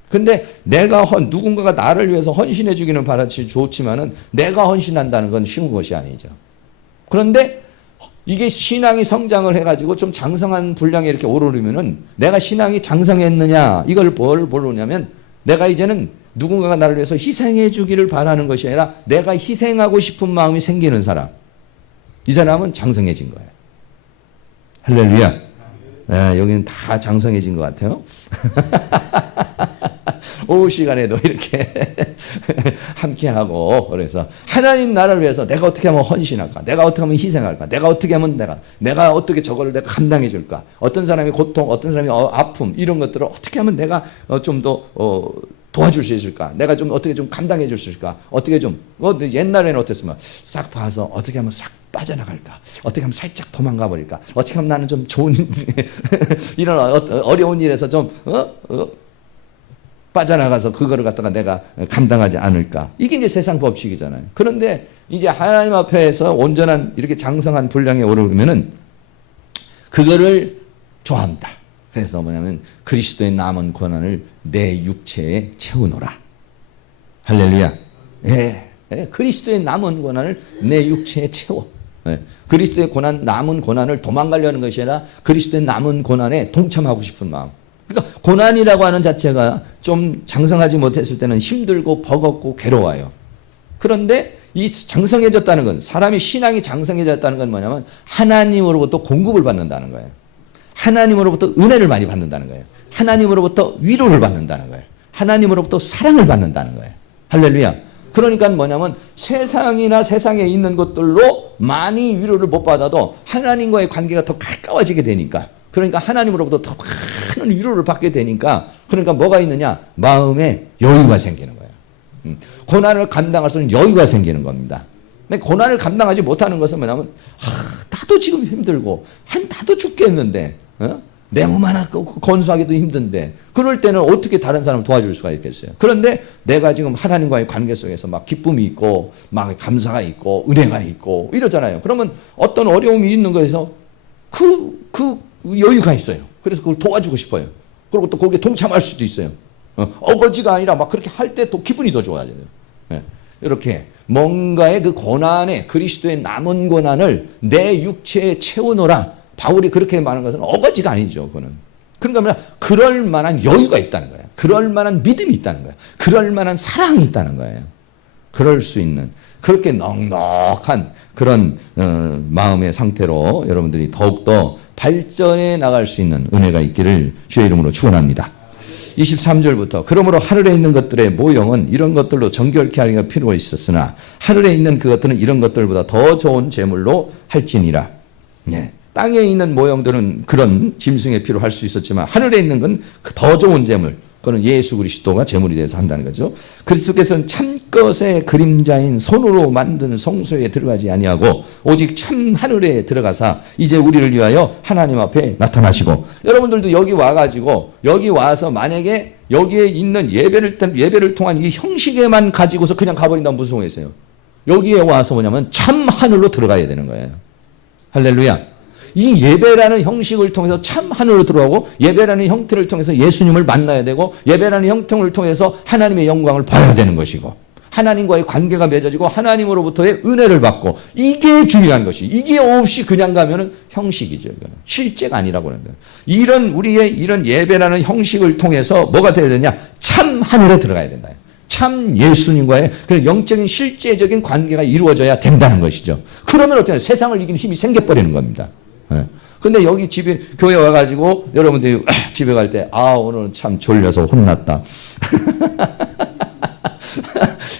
근데 누군가가 나를 위해서 헌신해 주기는 바라지 좋지만은 내가 헌신한다는 건 쉬운 것이 아니죠. 그런데 이게 신앙이 성장을 해가지고 좀 장성한 분량에 이렇게 오르려면은 내가 신앙이 장성했느냐 이걸 뭘 보느냐면 내가 이제는 누군가가 나를 위해서 희생해 주기를 바라는 것이 아니라 내가 희생하고 싶은 마음이 생기는 사람. 이 사람은 장성해진 거예요. 할렐루야. 여기는 다 장성해진 것 같아요. 오후 시간에도 이렇게 함께하고 그래서 하나님 나라를 위해서 내가 어떻게 하면 헌신할까? 내가 어떻게 하면 희생할까? 내가 어떻게 하면 내가 어떻게 저거를 내가 감당해 줄까? 어떤 사람이 고통, 어떤 사람이 아픔 이런 것들을 어떻게 하면 내가 좀 더 도와줄 수 있을까? 내가 좀 어떻게 좀 감당해 줄 수 있을까? 어떻게 좀 옛날에는 어땠으면 싹 봐서 어떻게 하면 싹 빠져나갈까? 어떻게 하면 살짝 도망가 버릴까? 어떻게 하면 나는 좀 좋은 이런 어려운 일에서 좀 빠져나가서 그거를 갖다가 내가 감당하지 않을까? 이게 이제 세상 법칙이잖아요. 그런데 이제 하나님 앞에서 온전한 이렇게 장성한 분량에 오르면은 그거를 좋아합니다. 그래서 뭐냐면 그리스도의 남은 권한을 내 육체에 채우노라. 할렐루야. 그리스도의 남은 권한을 내 육체에 채워. 그리스도의 남은 권한을 도망가려는 것이 아니라 그리스도의 남은 권한에 동참하고 싶은 마음. 그러니까 고난이라고 하는 자체가 좀 장성하지 못했을 때는 힘들고 버겁고 괴로워요. 그런데 이 장성해졌다는 건 사람이 신앙이 장성해졌다는 건 뭐냐면 하나님으로부터 공급을 받는다는 거예요. 하나님으로부터 은혜를 많이 받는다는 거예요. 하나님으로부터 위로를 받는다는 거예요. 하나님으로부터 사랑을 받는다는 거예요. 할렐루야. 그러니까 뭐냐면 세상이나 세상에 있는 것들로 많이 위로를 못 받아도 하나님과의 관계가 더 가까워지게 되니까 그러니까 하나님으로부터 더 많은 위로를 받게 되니까 그러니까 뭐가 있느냐? 마음에 여유가 생기는 거예요. 고난을 감당할 수 있는 여유가 생기는 겁니다. 근데 고난을 감당하지 못하는 것은 뭐냐면 나도 지금 힘들고 나도 죽겠는데 내 몸 하나 건수하기도 힘든데 그럴 때는 어떻게 다른 사람을 도와줄 수가 있겠어요. 그런데 내가 지금 하나님과의 관계 속에서 막 기쁨이 있고 막 감사가 있고 은혜가 있고 이러잖아요. 그러면 어떤 어려움이 있는 거에서 그 여유가 있어요. 그래서 그걸 도와주고 싶어요. 그리고 또 거기에 동참할 수도 있어요. 어거지가 아니라 막 그렇게 할 때 또 기분이 더 좋아져요. 이렇게 뭔가의 그 고난에 그리스도의 남은 고난을 내 육체에 채우노라. 바울이 그렇게 말하는 것은 어거지가 아니죠. 그거는. 그러니까 뭐냐? 그럴 만한 여유가 있다는 거예요. 그럴 만한 믿음이 있다는 거예요. 그럴 만한 사랑이 있다는 거예요. 그럴 수 있는 그렇게 넉넉한 그런 마음의 상태로 여러분들이 더욱더 발전해 나갈 수 있는 은혜가 있기를 주의 이름으로 축원합니다. 23절부터 그러므로 하늘에 있는 것들의 모형은 이런 것들로 정결케 하기가 필요가 있었으나 하늘에 있는 그것들은 이런 것들보다 더 좋은 제물로 할지니라. 땅에 있는 모형들은 그런 짐승의 피로 할 수 있었지만 하늘에 있는 건 더 좋은 제물, 그건 예수 그리스도가 제물이 돼서 한다는 거죠. 그리스도께서는 참것의 그림자인 손으로 만든 성소에 들어가지 아니하고 오직 참 하늘에 들어가사 이제 우리를 위하여 하나님 앞에 나타나시고, 여러분들도 여기 와가지고 여기 와서 만약에 여기에 있는 예배를 통한 이 형식에만 가지고서 그냥 가버린다면 무슨 소용이 있어요? 여기에 와서 뭐냐면 참 하늘로 들어가야 되는 거예요. 할렐루야. 이 예배라는 형식을 통해서 참 하늘로 들어가고, 예배라는 형태를 통해서 예수님을 만나야 되고, 예배라는 형태를 통해서 하나님의 영광을 봐야 되는 것이고, 하나님과의 관계가 맺어지고 하나님으로부터의 은혜를 받고, 이게 중요한 것이, 이게 없이 그냥 가면은 형식이죠. 이거는 실제가 아니라고 하는 거예요. 이런 우리의 이런 예배라는 형식을 통해서 뭐가 되어야 되냐? 참 하늘에 들어가야 된다. 참 예수님과의 그런 영적인 실제적인 관계가 이루어져야 된다는 것이죠. 그러면 어때요? 세상을 이기는 힘이 생겨버리는 겁니다. 근데 여기 집에 교회 와가지고 여러분들이 집에 갈 때 오늘은 참 졸려서 혼났다.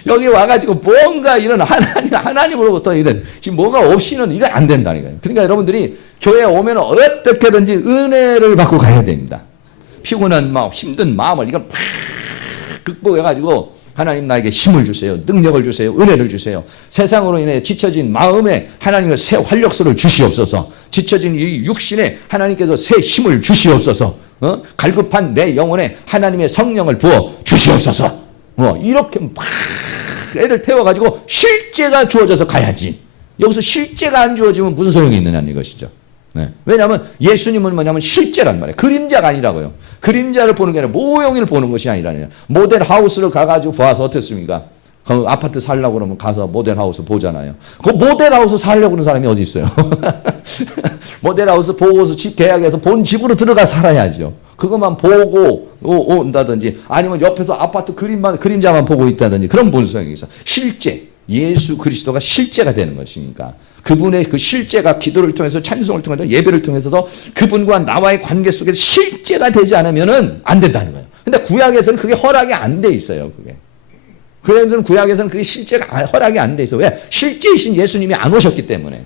여기 와가지고 뭔가 이런 하나님으로부터 이런 뭐가 없이는 이거 안 된다는 거예요. 그러니까 여러분들이 교회에 오면 어떻게든지 은혜를 받고 가야 됩니다. 피곤한 마음, 힘든 마음을 이걸 팍 극복해가지고 하나님 나에게 힘을 주세요. 능력을 주세요. 은혜를 주세요. 세상으로 인해 지쳐진 마음에 하나님의 새 활력소를 주시옵소서. 지쳐진 이 육신에 하나님께서 새 힘을 주시옵소서. 갈급한 내 영혼에 하나님의 성령을 부어 주시옵소서. 이렇게 막 애를 태워가지고 실제가 주어져서 가야지. 여기서 실제가 안 주어지면 무슨 소용이 있느냐는 것이죠. 네. 왜냐하면 예수님은 뭐냐면 실제란 말이에요. 그림자가 아니라고요. 그림자를 보는 게 아니라 모형을 보는 것이 아니라네요. 모델 하우스를 가가지고 보아서 어떻습니까? 그 아파트 살려고 그러면 가서 모델 하우스 보잖아요. 그 모델 하우스 살려고 그러는 사람이 어디 있어요? 모델 하우스 보고서 집 계약해서 본 집으로 들어가 살아야죠. 그것만 보고 온다든지 아니면 옆에서 아파트 그림자만 보고 있다든지 그런 본성이 있어. 실제. 예수 그리스도가 실제가 되는 것이니까 그분의 그 실제가 기도를 통해서 찬송을 통해서 예배를 통해서도 그분과 나와의 관계 속에서 실제가 되지 않으면은 안 된다는 거예요. 근데 구약에서는 그게 허락이 안 돼 있어요. 그래서 구약에서는 그게 실제가 허락이 안 돼 있어요. 왜? 실제이신 예수님이 안 오셨기 때문에.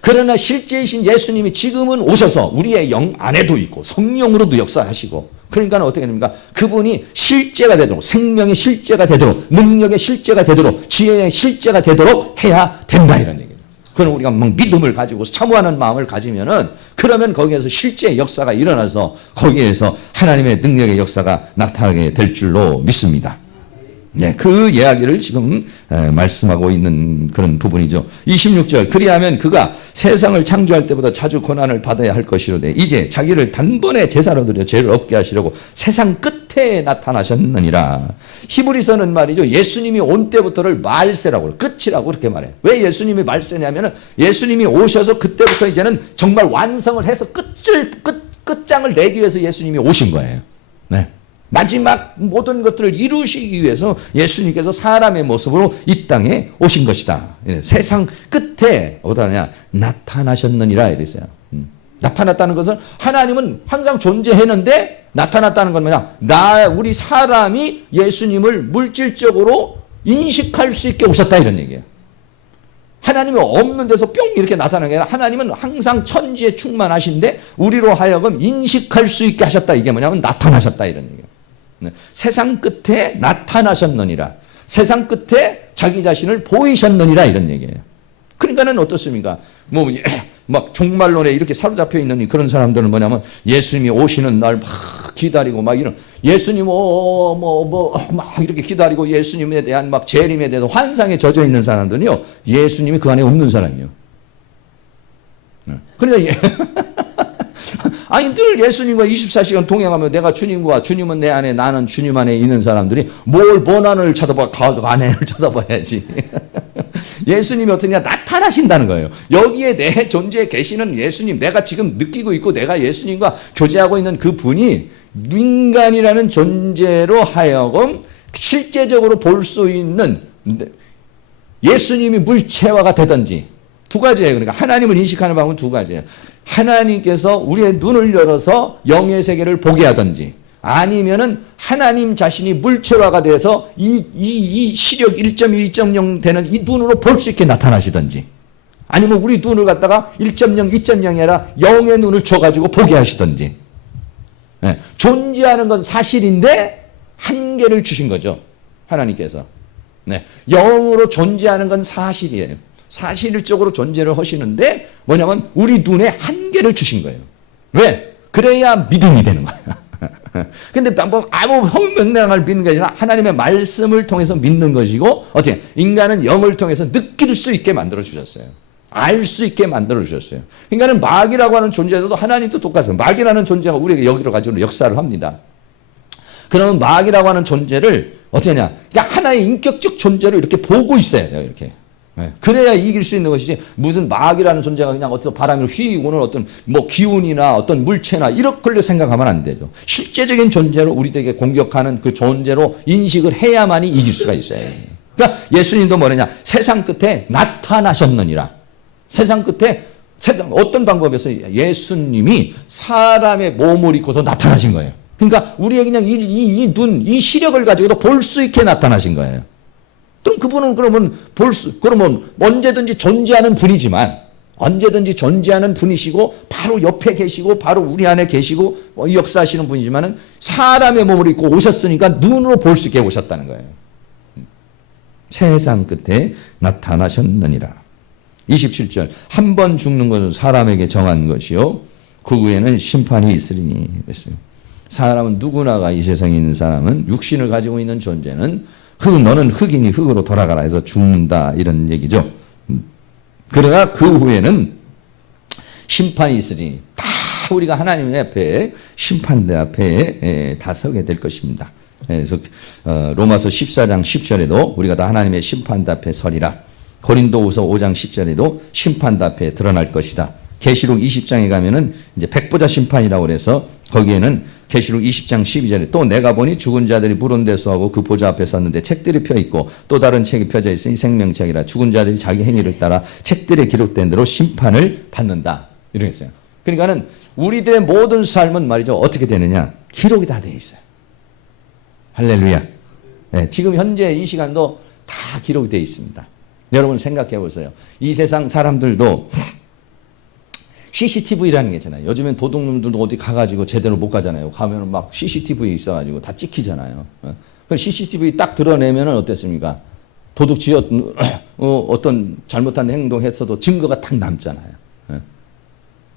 그러나 실제이신 예수님이 지금은 오셔서 우리의 영 안에도 있고 성령으로도 역사하시고, 그러니까 어떻게 됩니까? 그분이 실제가 되도록, 생명의 실제가 되도록, 능력의 실제가 되도록, 지혜의 실제가 되도록 해야 된다 이런 얘기예요. 그럼 우리가 막 믿음을 가지고 사모하는 마음을 가지면은 그러면 거기에서 실제의 역사가 일어나서 거기에서 하나님의 능력의 역사가 나타나게 될 줄로 믿습니다. 네, 그 이야기를 지금 말씀하고 있는 그런 부분이죠. 26절, 그리하면 그가 세상을 창조할 때보다 자주 고난을 받아야 할 것이로되 이제 자기를 단번에 제사로 드려 죄를 없게 하시려고 세상 끝에 나타나셨느니라. 히브리서는 말이죠, 예수님이 온 때부터를 말세라고, 끝이라고 그렇게 말해요. 왜 예수님이 말세냐면은 예수님이 오셔서 그때부터 이제는 정말 완성을 해서 끝장을 내기 위해서 예수님이 오신 거예요. 네. 마지막 모든 것들을 이루시기 위해서 예수님께서 사람의 모습으로 이 땅에 오신 것이다. 세상 끝에 어디냐 나타나셨느니라 이랬어요. 나타났다는 것은 하나님은 항상 존재했는데 나타났다는 건 뭐냐? 우리 사람이 예수님을 물질적으로 인식할 수 있게 오셨다 이런 얘기예요. 하나님이 없는 데서 뿅 이렇게 나타나는 게 아니라 하나님은 항상 천지에 충만하신데 우리로 하여금 인식할 수 있게 하셨다. 이게 뭐냐면 나타나셨다 이런 얘기예요. 세상 끝에 나타나셨느니라. 세상 끝에 자기 자신을 보이셨느니라 이런 얘기예요. 그러니까는 어떻습니까? 막 종말론에 이렇게 사로잡혀 있는 그런 사람들은 뭐냐면 예수님이 오시는 날 막 기다리고 막 이런 예수님 막 이렇게 기다리고 예수님에 대한 막 재림에 대해서 환상에 젖어 있는 사람들은요 예수님이 그 안에 없는 사람이에요. 그러니까 아니 늘 예수님과 24시간 동행하며 내가 주님과 주님은 내 안에 나는 주님 안에 있는 사람들이 뭘 본안을 쳐다봐 그 안에를 쳐다봐야지. 예수님이 어떠냐 나타나신다는 거예요. 여기에 내 존재에 계시는 예수님, 내가 지금 느끼고 있고 내가 예수님과 교제하고 있는 그 분이 인간이라는 존재로 하여금 실제적으로 볼 수 있는 예수님이 물체화가 되든지 두 가지예요. 그러니까 하나님을 인식하는 방법은 두 가지예요. 하나님께서 우리의 눈을 열어서 영의 세계를 보게 하든지 아니면은 하나님 자신이 물체화가 돼서 이 시력 1.1, 2.0 되는 이 눈으로 볼 수 있게 나타나시든지 아니면 우리 눈을 갖다가 1.0, 2.0이 아니라 0의 눈을 줘가지고 보게 하시든지. 네. 존재하는 건 사실인데 한계를 주신 거죠. 하나님께서. 네. 영으로 존재하는 건 사실이에요. 사실적으로 존재를 하시는데 뭐냐면 우리 눈에 한계를 주신 거예요. 왜? 그래야 믿음이 되는 거야. 근데 아무 명랑을 믿는 게 아니라 하나님의 말씀을 통해서 믿는 것이고 어떻게 인간은 영을 통해서 느낄 수 있게 만들어 주셨어요. 알 수 있게 만들어 주셨어요. 인간은 마귀라고 하는 존재도 하나님도 똑같아요. 마귀라는 존재가 우리에게 여기로 가지고 역사를 합니다. 그러면 마귀라고 하는 존재를 어떻게 하냐? 그냥 하나의 인격적 존재로 이렇게 보고 있어야 돼요. 이렇게. 네. 그래야 이길 수 있는 것이지 무슨 마귀라는 존재가 그냥 어떤 바람이 휘고 오는 어떤 뭐 기운이나 어떤 물체나 이렇게 생각하면 안 되죠. 실제적인 존재로 우리에게 공격하는 그 존재로 인식을 해야만이 이길 수가 있어요. 그러니까 예수님도 뭐냐? 세상 끝에 나타나셨느니라. 세상 끝에 어떤 방법에서 예수님이 사람의 몸을 입고서 나타나신 거예요. 그러니까 우리의 그냥 이 시력을 가지고도 볼 수 있게 나타나신 거예요. 그럼 그분은 그러면 언제든지 존재하는 분이지만 언제든지 존재하는 분이시고 바로 옆에 계시고 바로 우리 안에 계시고 역사하시는 분이지만은 사람의 몸을 입고 오셨으니까 눈으로 볼 수 있게 오셨다는 거예요. 세상 끝에 나타나셨느니라. 27절 한 번 죽는 것은 사람에게 정한 것이요 그 후에는 심판이 있으리니 그랬어요. 사람은 누구나가 이 세상에 있는 사람은 육신을 가지고 있는 존재는 너는 흙이니 흙으로 돌아가라 해서 죽는다 이런 얘기죠. 그러나 그 후에는 심판이 있으니 다 우리가 하나님 앞에 심판대 앞에 다 서게 될 것입니다. 그래서 로마서 14장 10절에도 우리가 다 하나님의 심판대 앞에 서리라. 고린도후서 5장 10절에도 심판대 앞에 드러날 것이다. 계시록 20장에 가면은 이제 백보자 심판이라고 그래서 거기에는 계시록 20장 12절에 또 내가 보니 죽은 자들이 불온대소하고 그 보좌 앞에 섰는데 책들이 펴 있고 또 다른 책이 펴져 있으니 생명책이라 죽은 자들이 자기 행위를 따라 책들에 기록된 대로 심판을 받는다. 이러겠어요. 그러니까는 우리들의 모든 삶은 말이죠. 어떻게 되느냐? 기록이 다 되어 있어요. 할렐루야. 네, 지금 현재 이 시간도 다 기록이 되어 있습니다. 여러분 생각해 보세요. 이 세상 사람들도 CCTV라는 게 있잖아요. 요즘엔 도둑놈들도 어디 가가지고 제대로 못 가잖아요. 가면은 막 CCTV 있어가지고 다 찍히잖아요. 그 CCTV 딱 드러내면은 어땠습니까? 도둑 어떤 잘못한 행동했어도 증거가 탁 남잖아요.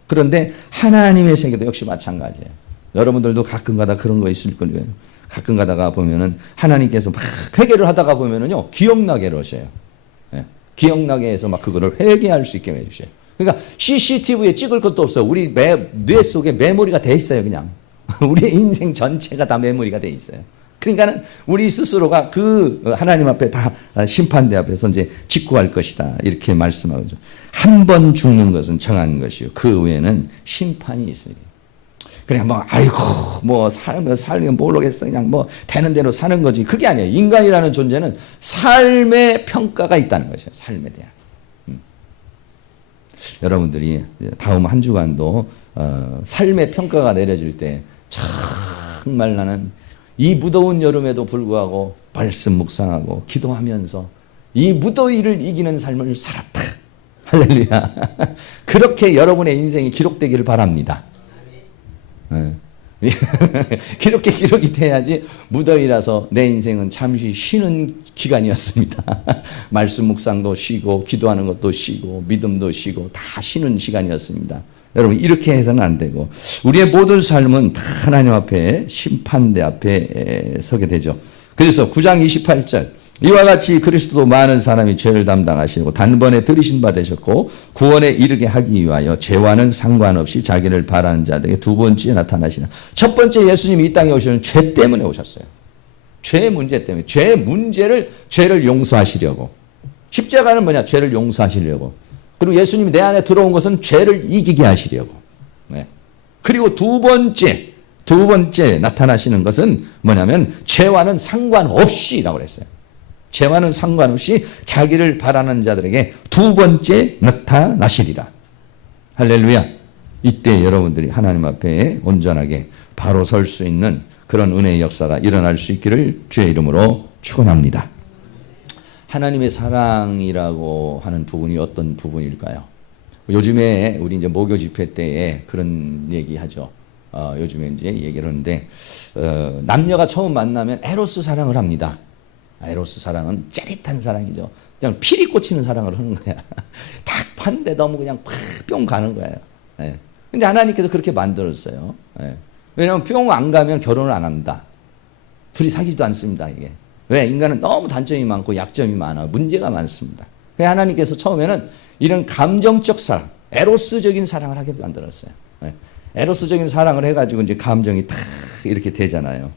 그런데 하나님의 세계도 역시 마찬가지예요. 여러분들도 가끔가다 그런 거 있을 거예요. 가끔 가다가 보면은 하나님께서 막 회개를 하다가 보면은요 기억나게 하셔요. 기억나게 해서 막 그거를 회개할 수 있게 해주셔요. 그러니까 CCTV에 찍을 것도 없어요. 우리 뇌 속에 메모리가 돼 있어요. 그냥 우리의 인생 전체가 다 메모리가 돼 있어요. 그러니까는 우리 스스로가 그 하나님 앞에 다 심판대 앞에서 이제 직구할 것이다 이렇게 말씀하죠. 한 번 죽는 것은 정한 것이요 그 후에는 심판이 있으니. 그냥 뭐 아이고 뭐 살면 모르겠어 그냥 뭐 되는 대로 사는 거지 그게 아니에요. 인간이라는 존재는 삶의 평가가 있다는 것이에요. 삶에 대한. 여러분들이 다음 한 주간도 삶의 평가가 내려질 때 정말 나는 이 무더운 여름에도 불구하고 말씀 묵상하고 기도하면서 이 무더위를 이기는 삶을 살았다. 할렐루야. 그렇게 여러분의 인생이 기록되기를 바랍니다. 그렇게 기록이 돼야지 무더위라서 내 인생은 잠시 쉬는 기간이었습니다. 말씀 묵상도 쉬고 기도하는 것도 쉬고 믿음도 쉬고 다 쉬는 시간이었습니다. 여러분 이렇게 해서는 안 되고 우리의 모든 삶은 다 하나님 앞에 심판대 앞에 서게 되죠. 그래서 9장 28절 이와 같이 그리스도도 많은 사람이 죄를 담당하시고 단번에 들이신 바 되셨고 구원에 이르게 하기 위하여 죄와는 상관없이 자기를 바라는 자들에게 두 번째 나타나시나. 첫 번째 예수님이 이 땅에 오시는 죄 때문에 오셨어요. 죄 문제 때문에. 죄를 용서하시려고. 십자가는 뭐냐? 죄를 용서하시려고. 그리고 예수님이 내 안에 들어온 것은 죄를 이기게 하시려고. 네. 그리고 두 번째 나타나시는 것은 뭐냐면 죄와는 상관없이라고 그랬어요. 죄와는 상관없이 자기를 바라는 자들에게 두 번째 나타나시리라. 할렐루야. 이때 여러분들이 하나님 앞에 온전하게 바로 설 수 있는 그런 은혜의 역사가 일어날 수 있기를 주의 이름으로 축원합니다. 하나님의 사랑이라고 하는 부분이 어떤 부분일까요? 요즘에 우리 이제 목요 집회 때에 그런 얘기 하죠. 요즘에 이제 얘기를 하는데, 남녀가 처음 만나면 에로스 사랑을 합니다. 에로스 사랑은 짜릿한 사랑이죠. 그냥 피리 꽂히는 사랑을 하는 거야. 딱 봤는데 너무 그냥 뿅 가는 거예요. 예. 근데 하나님께서 그렇게 만들었어요. 예. 왜냐하면 뿅 안 가면 결혼을 안 합니다. 둘이 사귀지도 않습니다, 이게. 왜? 인간은 너무 단점이 많고 약점이 많아. 문제가 많습니다. 그래서 하나님께서 처음에는 이런 감정적 사랑, 에로스적인 사랑을 하게 만들었어요. 예. 에로스적인 사랑을 해가지고 이제 감정이 탁 이렇게 되잖아요.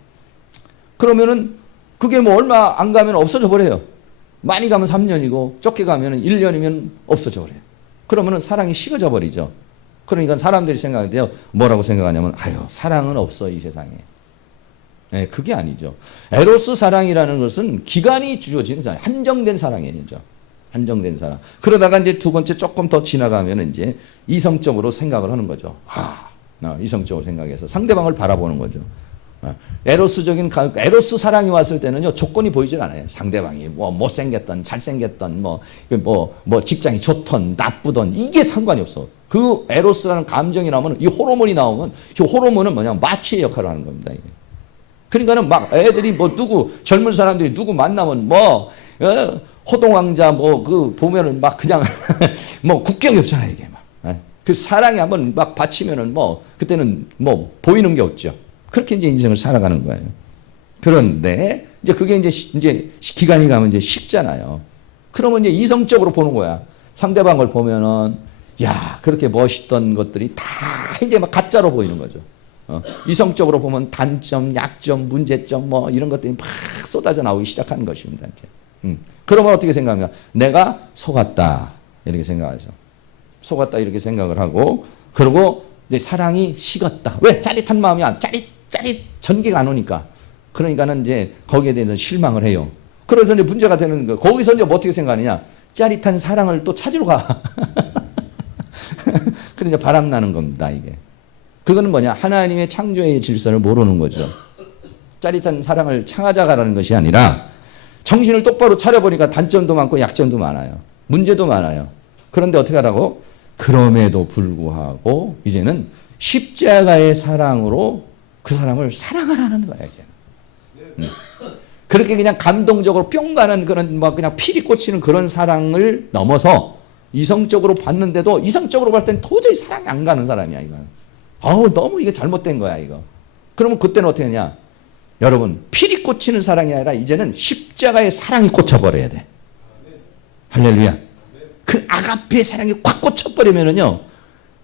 그러면은 그게 뭐 얼마 안 가면 없어져 버려요. 많이 가면 3년이고 적게 가면 1년이면 없어져 버려요. 그러면은 사랑이 식어져 버리죠. 그러니까 사람들이 생각할 때요, 뭐라고 생각하냐면, 아유, 사랑은 없어, 이 세상에. 네, 그게 아니죠. 에로스 사랑이라는 것은 기간이 주어지는 사랑, 한정된 사랑이죠. 한정된 사랑. 그러다가 이제 두 번째 조금 더 지나가면 이제 이성적으로 생각을 하는 거죠. 이성적으로 생각해서 상대방을 바라보는 거죠. 에로스 사랑이 왔을 때는요, 조건이 보이질 않아요. 상대방이 뭐 못생겼던, 잘생겼던, 뭐 직장이 좋던, 나쁘던, 이게 상관이 없어. 그 에로스라는 감정이 나오면, 이 호르몬이 나오면, 이 호르몬은 뭐냐면 마취의 역할을 하는 겁니다. 이게. 그러니까는 막 애들이 젊은 사람들이 누구 만나면 호동왕자 보면은 막 그냥 국경이 없잖아요, 이게 막. 그 사랑이 한번 막 받치면은 그때는 보이는 게 없죠. 그렇게 이제 인생을 살아가는 거예요. 그런데 이제 그게 이제 기간이 가면 이제 식잖아요. 그러면 이제 이성적으로 보는 거야. 상대방을 보면은, 야, 그렇게 멋있던 것들이 다 이제 막 가짜로 보이는 거죠. 이성적으로 보면 단점, 약점, 문제점 이런 것들이 막 쏟아져 나오기 시작하는 것입니다. 이제. 그러면 어떻게 생각하냐? 내가 속았다, 이렇게 생각하죠. 속았다, 이렇게 생각을 하고, 그리고 이제 사랑이 식었다. 왜? 짜릿한 마음이 전개가 안 오니까. 그러니까는 이제 거기에 대해서 실망을 해요. 그래서 이제 문제가 되는 거예요. 거기서 이제 어떻게 생각하느냐? 짜릿한 사랑을 또 찾으러 가. 그러니까 바람나는 겁니다, 이게. 그거는 뭐냐? 하나님의 창조의 질서를 모르는 거죠. 짜릿한 사랑을 창하자가라는 것이 아니라 정신을 똑바로 차려보니까 단점도 많고 약점도 많아요. 문제도 많아요. 그런데 어떻게 하라고? 그럼에도 불구하고 이제는 십자가의 사랑으로 그 사람을 사랑하라는 거야, 이제는. 그렇게 그냥 감동적으로 뿅 가는 그런 그냥 피리 꽂히는 그런 사랑을 넘어서 이성적으로 봤는데도 이성적으로 볼 땐 도저히 사랑이 안 가는 사람이야, 이거는. 너무 이게 잘못된 거야, 이거. 그러면 그때는 어떻게 하냐? 여러분, 피리 꽂히는 사랑이 아니라 이제는 십자가의 사랑이 꽂혀버려야 돼. 할렐루야. 그 아가페의 사랑이 확 꽂혀버리면은요,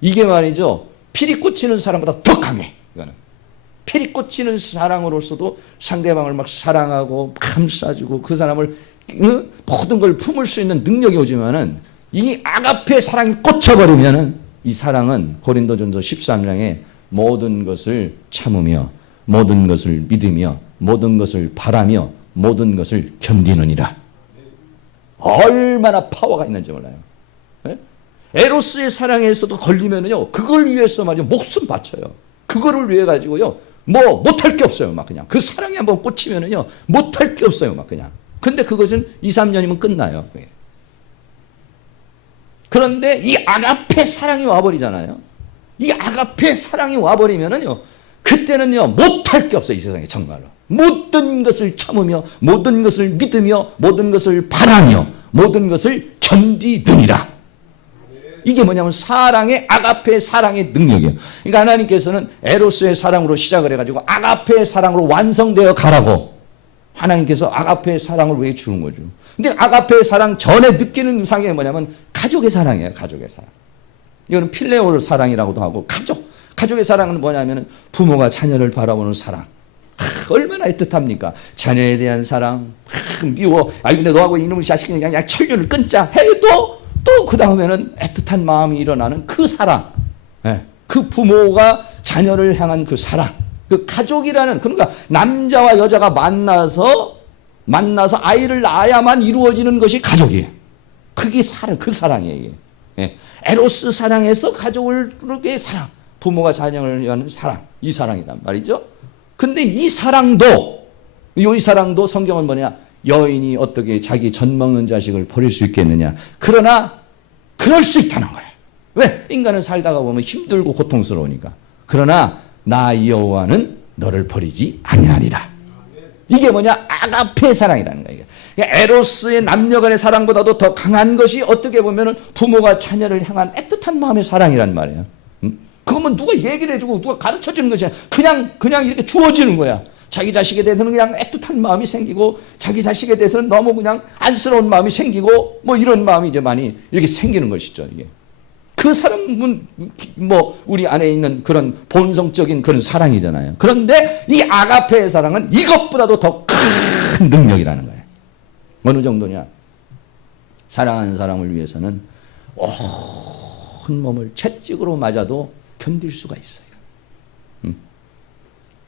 이게 말이죠, 피리 꽂히는 사랑보다 더 강해, 이거는. 피리 꽂히는 사랑으로서도 상대방을 막 사랑하고 감싸주고 그 사람을 모든 걸 품을 수 있는 능력이 오지만은 이 아가페의 사랑이 꽂혀버리면은 이 사랑은 고린도전서 13장에 모든 것을 참으며 모든 것을 믿으며 모든 것을 바라며 모든 것을 견디느니라. 얼마나 파워가 있는지 몰라요. 에로스의 사랑에서도 걸리면은요, 그걸 위해서 말이죠, 목숨 바쳐요. 그거를 위해 가지고요, 못할 게 없어요. 막 그냥. 그 사랑에 한번 꽂히면은요, 못할 게 없어요. 막 그냥. 근데 그것은 2, 3년이면 끝나요. 그런데 이 아가페 사랑이 와버리잖아요. 이 아가페 사랑이 와버리면은요, 그때는요, 못할 게 없어요. 이 세상에 정말로. 모든 것을 참으며 모든 것을 믿으며 모든 것을 바라며 모든 것을 견디느니라. 이게 뭐냐면 사랑의 아가페 사랑의 능력이에요. 그러니까 하나님께서는 에로스의 사랑으로 시작을 해가지고 아가페의 사랑으로 완성되어 가라고 하나님께서 아가페의 사랑을 왜 주는 거죠. 근데 아가페의 사랑 전에 느끼는 상이 뭐냐면 가족의 사랑이에요. 가족의 사랑. 이거는 필레오 사랑이라고도 하고 가족의 사랑은 뭐냐면 부모가 자녀를 바라보는 사랑. 얼마나 애틋합니까? 자녀에 대한 사랑. 미워. 근데 너하고 이놈의 자식이 그냥 천륜을 끊자 해도 또 그 다음에는 애틋한 마음이 일어나는 그 사랑. 그 부모가 자녀를 향한 그 사랑. 그 가족이라는, 그러니까 남자와 여자가 만나서 아이를 낳아야만 이루어지는 것이 가족이에요. 그게 사랑, 그 사랑이에요. 이게. 에로스 사랑에서 가족의 사랑, 부모가 자녀를 위한 사랑, 이 사랑이란 말이죠. 근데 이 사랑도 성경은 뭐냐? 여인이 어떻게 자기 젖 먹는 자식을 버릴 수 있겠느냐. 그러나 그럴 수 있다는 거야. 왜? 인간은 살다가 보면 힘들고 고통스러우니까. 그러나 나 여호와는 너를 버리지 아니하리라. 이게 뭐냐? 아가페 사랑이라는 거예요. 에로스의 남녀간의 사랑보다도 더 강한 것이 어떻게 보면 부모가 자녀를 향한 애틋한 마음의 사랑이란 말이에요. 그거면 누가 얘기를 해주고 누가 가르쳐주는 것이 아니라 그냥 이렇게 주어지는 거야. 자기 자식에 대해서는 그냥 애틋한 마음이 생기고 자기 자식에 대해서는 너무 그냥 안쓰러운 마음이 생기고 뭐 이런 마음이 이제 많이 이렇게 생기는 것이죠. 이게. 그 사람은 뭐 우리 안에 있는 그런 본성적인 그런 사랑이잖아요. 그런데 이 아가페의 사랑은 이것보다도 더 큰 능력이라는 거예요. 어느 정도냐? 사랑하는 사람을 위해서는 온 몸을 채찍으로 맞아도 견딜 수가 있어요.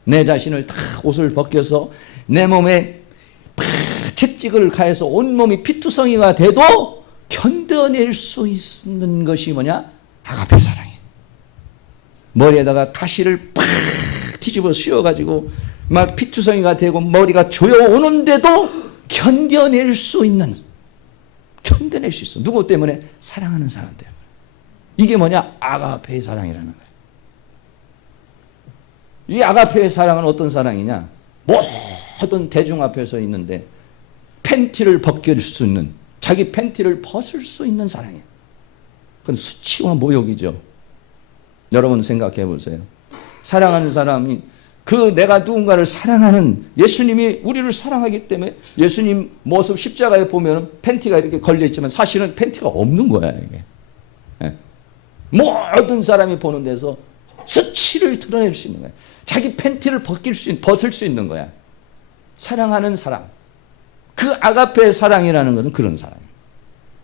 내 자신을 다 옷을 벗겨서 내 몸에 채찍을 가해서 온몸이 피투성이가 돼도 견뎌낼 수 있는 것이 뭐냐? 아가페 사랑이에요. 머리에다가 가시를 팍 뒤집어 씌워가지고 막 피투성이가 되고 머리가 조여오는데도 견뎌낼 수 있어. 누구 때문에? 사랑하는 사람 때문에. 이게 뭐냐? 아가페의 사랑이라는 거예요. 이 아가페의 사랑은 어떤 사랑이냐? 모든 대중 앞에 서 있는데 팬티를 벗길 수 있는, 자기 팬티를 벗을 수 있는 사랑이에요. 그건 수치와 모욕이죠. 여러분 생각해 보세요. 사랑하는 사람이 내가 누군가를 사랑하는 예수님이 우리를 사랑하기 때문에 예수님 모습 십자가에 보면 팬티가 이렇게 걸려있지만 사실은 팬티가 없는 거야. 이게. 모든 사람이 보는 데서 수치를 드러낼 수 있는 거야. 자기 팬티를 벗을 수 있는 거야. 사랑하는 사랑. 그 아가페의 사랑이라는 것은 그런 사랑이에요.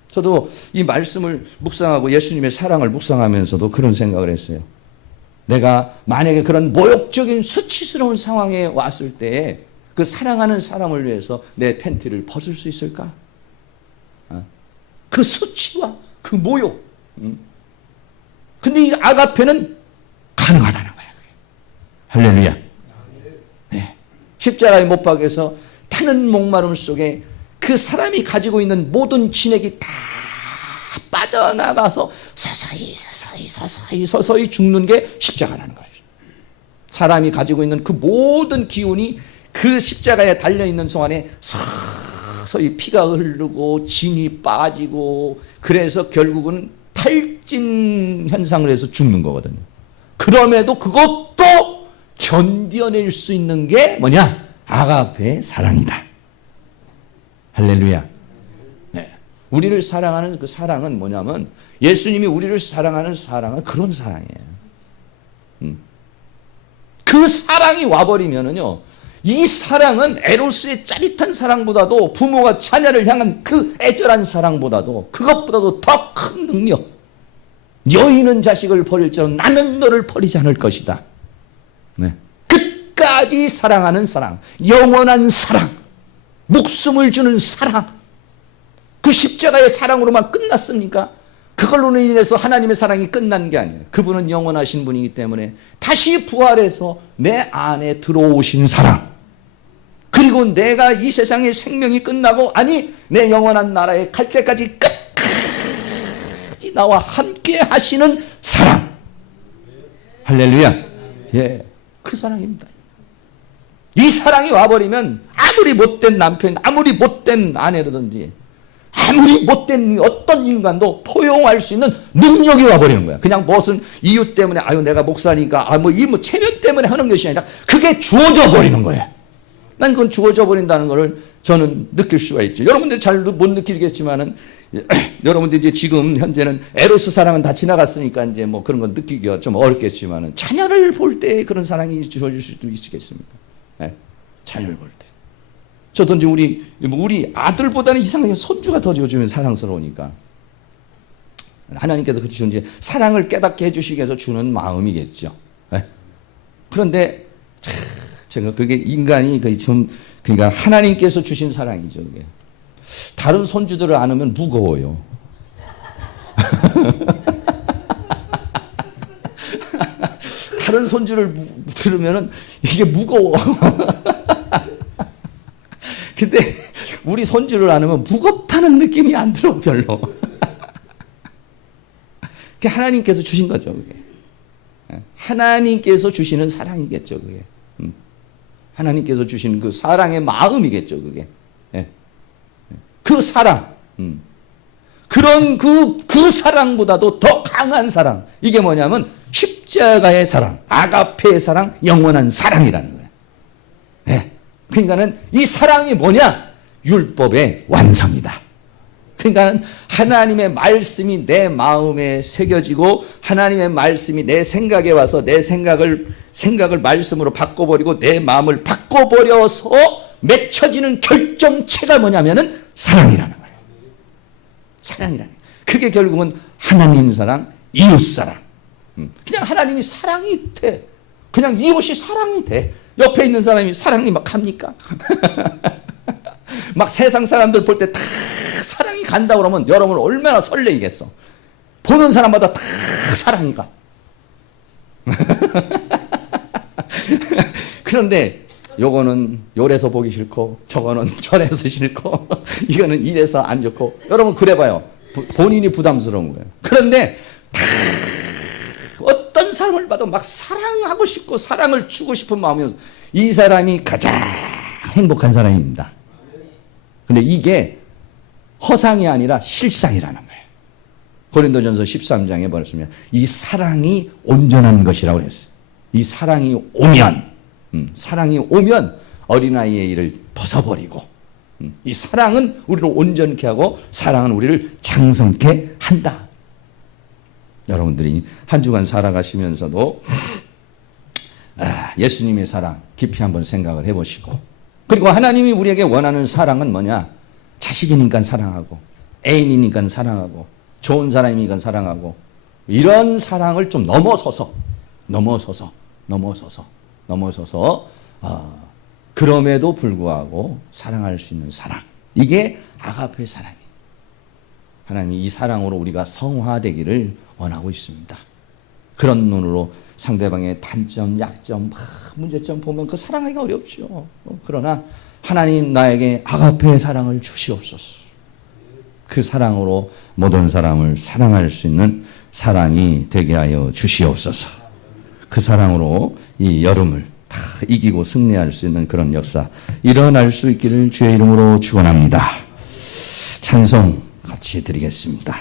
저도 이 말씀을 묵상하고 예수님의 사랑을 묵상하면서도 그런 생각을 했어요. 내가 만약에 그런 모욕적인 수치스러운 상황에 왔을 때 그 사랑하는 사람을 위해서 내 팬티를 벗을 수 있을까? 그 수치와 그 모욕. 근데 이 아가페는 가능하다는 거예요. 할렐루야. 네. 십자가에 못 박혀서 타는 목마름 속에 그 사람이 가지고 있는 모든 진액이 다 빠져나가서 서서히 죽는 게 십자가라는 거예요. 사람이 가지고 있는 그 모든 기운이 그 십자가에 달려있는 동안에 서서히 피가 흐르고 진이 빠지고 그래서 결국은 탈진 현상을 해서 죽는 거거든요. 그럼에도 그것도 견뎌낼 수 있는 게 뭐냐? 아가페의 사랑이다. 할렐루야. 네. 우리를 사랑하는 그 사랑은 뭐냐면 예수님이 우리를 사랑하는 사랑은 그런 사랑이에요. 그 사랑이 와버리면은요, 이 사랑은 에로스의 짜릿한 사랑보다도 부모가 자녀를 향한 그 애절한 사랑보다도 그것보다도 더 큰 능력. 여인은 자식을 버릴지라도 나는 너를 버리지 않을 것이다. 네. 끝까지 사랑하는 사랑, 영원한 사랑, 목숨을 주는 사랑. 그 십자가의 사랑으로만 끝났습니까? 그걸로 인해서 하나님의 사랑이 끝난 게 아니에요. 그분은 영원하신 분이기 때문에 다시 부활해서 내 안에 들어오신 사랑. 그리고 내가 이 세상의 생명이 끝나고 아니 내 영원한 나라에 갈 때까지 끝까지 나와 함께 하시는 사랑. 할렐루야. 예, 그 사랑입니다. 이 사랑이 와버리면 아무리 못된 남편, 아무리 못된 아내라든지 아무리 못된 어떤 인간도 포용할 수 있는 능력이 와버리는 거야. 그냥 무슨 이유 때문에 아유 내가 목사니까 체면 때문에 하는 것이 아니라 그게 주어져 버리는 거야. 난 그건 주어져 버린다는 것을 저는 느낄 수가 있죠. 여러분들 잘 못 느끼겠지만은 여러분들 이제 지금 현재는 에로스 사랑은 다 지나갔으니까 이제 뭐 그런 건 느끼기가 좀 어렵겠지만은 자녀를 볼 때 그런 사랑이 주어질 수도 있겠습니다. 네. 자녀를 볼 때. 저도 이제 우리 아들보다는 이상하게 손주가 더 요즘엔 사랑스러우니까 하나님께서 그 주신 이제 사랑을 깨닫게 해주시기 위해서 주는 마음이겠죠. 네. 그런데 제가 그게 인간이 좀 그러니까 하나님께서 주신 사랑이죠. 그게. 다른 손주들을 안으면 무거워요. 다른 손주를 들으면은 이게 무거워. 근데 우리 손질을 안 하면 무겁다는 느낌이 안 들어 별로. 그게 하나님께서 주신 거죠. 그게. 하나님께서 주시는 사랑이겠죠. 그게. 하나님께서 주시는 그 사랑의 마음이겠죠. 그게. 그 사랑. 그런 그 사랑보다도 더 강한 사랑. 이게 뭐냐면 십자가의 사랑, 아가페의 사랑, 영원한 사랑이라는 거예요. 네. 그러니까는 이 사랑이 뭐냐? 율법의 완성이다. 그러니까는 하나님의 말씀이 내 마음에 새겨지고 하나님의 말씀이 내 생각에 와서 내 생각을 말씀으로 바꿔버리고 내 마음을 바꿔버려서 맺혀지는 결정체가 뭐냐면은 사랑이라는 거예요. 사랑이라는 거예요. 그게 결국은 하나님 사랑, 이웃 사랑. 그냥 하나님이 사랑이 돼. 그냥 이웃이 사랑이 돼. 옆에 있는 사람이 사랑이 막 합니까? 막 세상 사람들 볼 때 다 사랑이 간다 그러면 여러분 얼마나 설레이겠어. 보는 사람마다 다 사랑이 가. 그런데 요거는 요래서 보기 싫고 저거는 저래서 싫고 이거는 이래서 안 좋고 여러분 그래봐요. 본인이 부담스러운 거예요. 그런데 다 어떤 사람을 봐도 막 사랑하고 싶고 사랑을 주고 싶은 마음이어서 이 사람이 가장 행복한 사람입니다. 근데 이게 허상이 아니라 실상이라는 거예요. 고린도전서 13장에 보시면 이 사랑이 온전한 것이라고 그랬어요. 이 사랑이 오면 어린아이의 일을 벗어버리고 이 사랑은 우리를 온전케 하고 사랑은 우리를 장성케 한다. 여러분들이 한 주간 살아가시면서도 예수님의 사랑 깊이 한번 생각을 해보시고 그리고 하나님이 우리에게 원하는 사랑은 뭐냐? 자식이니까 사랑하고 애인이니까 사랑하고 좋은 사람이니까 사랑하고 이런 사랑을 좀 넘어서서 그럼에도 불구하고 사랑할 수 있는 사랑. 이게 아가페 사랑이에요. 하나님이 이 사랑으로 우리가 성화되기를 원하고 있습니다. 그런 눈으로 상대방의 단점, 약점, 문제점 보면 그 사랑하기가 어렵죠. 그러나 하나님 나에게 아가페의 사랑을 주시옵소서. 그 사랑으로 모든 사람을 사랑할 수 있는 사람이 되게 하여 주시옵소서. 그 사랑으로 이 여름을 다 이기고 승리할 수 있는 그런 역사 일어날 수 있기를 주의 이름으로 축원합니다. 찬송 같이 드리겠습니다.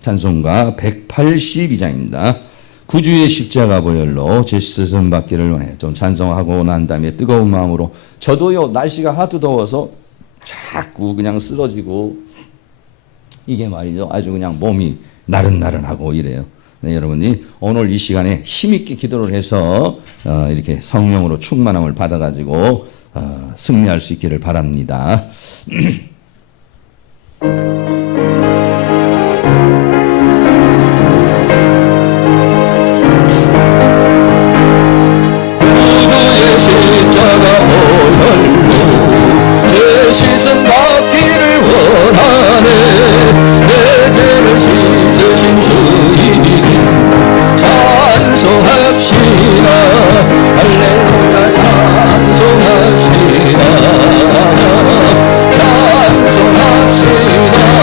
찬송가 182장입니다. 구주의 십자가 보혈로 제 스승 받기를 원해. 좀 찬송하고 난 다음에 뜨거운 마음으로 저도요 날씨가 하도 더워서 자꾸 그냥 쓰러지고 이게 말이죠 아주 그냥 몸이 나른나른하고 이래요. 네, 여러분이 오늘 이 시간에 힘있게 기도를 해서 이렇게 성령으로 충만함을 받아가지고 승리할 수 있기를 바랍니다. 십자가 보혈로 제 시선 받기를 원하네. 내 죄를 씻으신 주님 찬송합시다. 할렐루야 찬송합시다. 찬송합시다.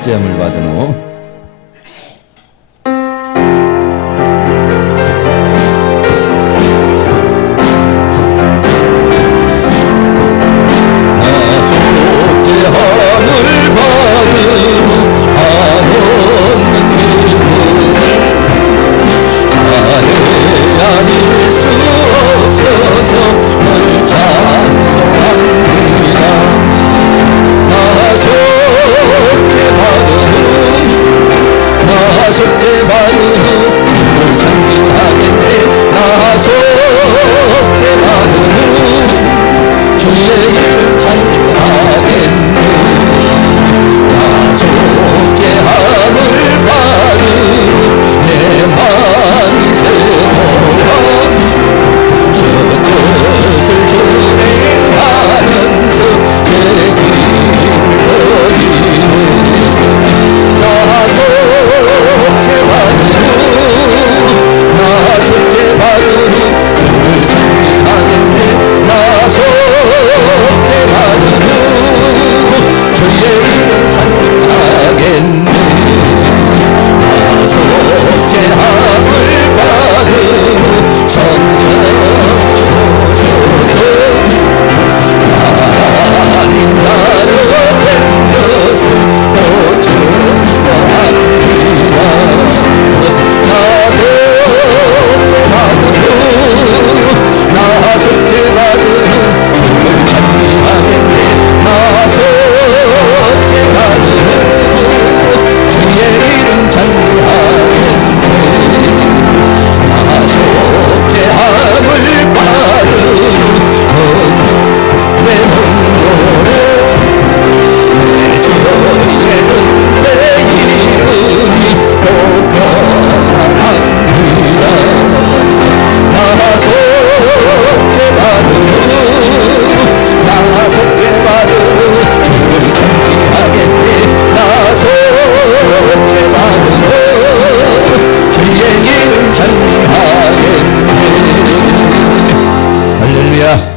속죄함을 받은 후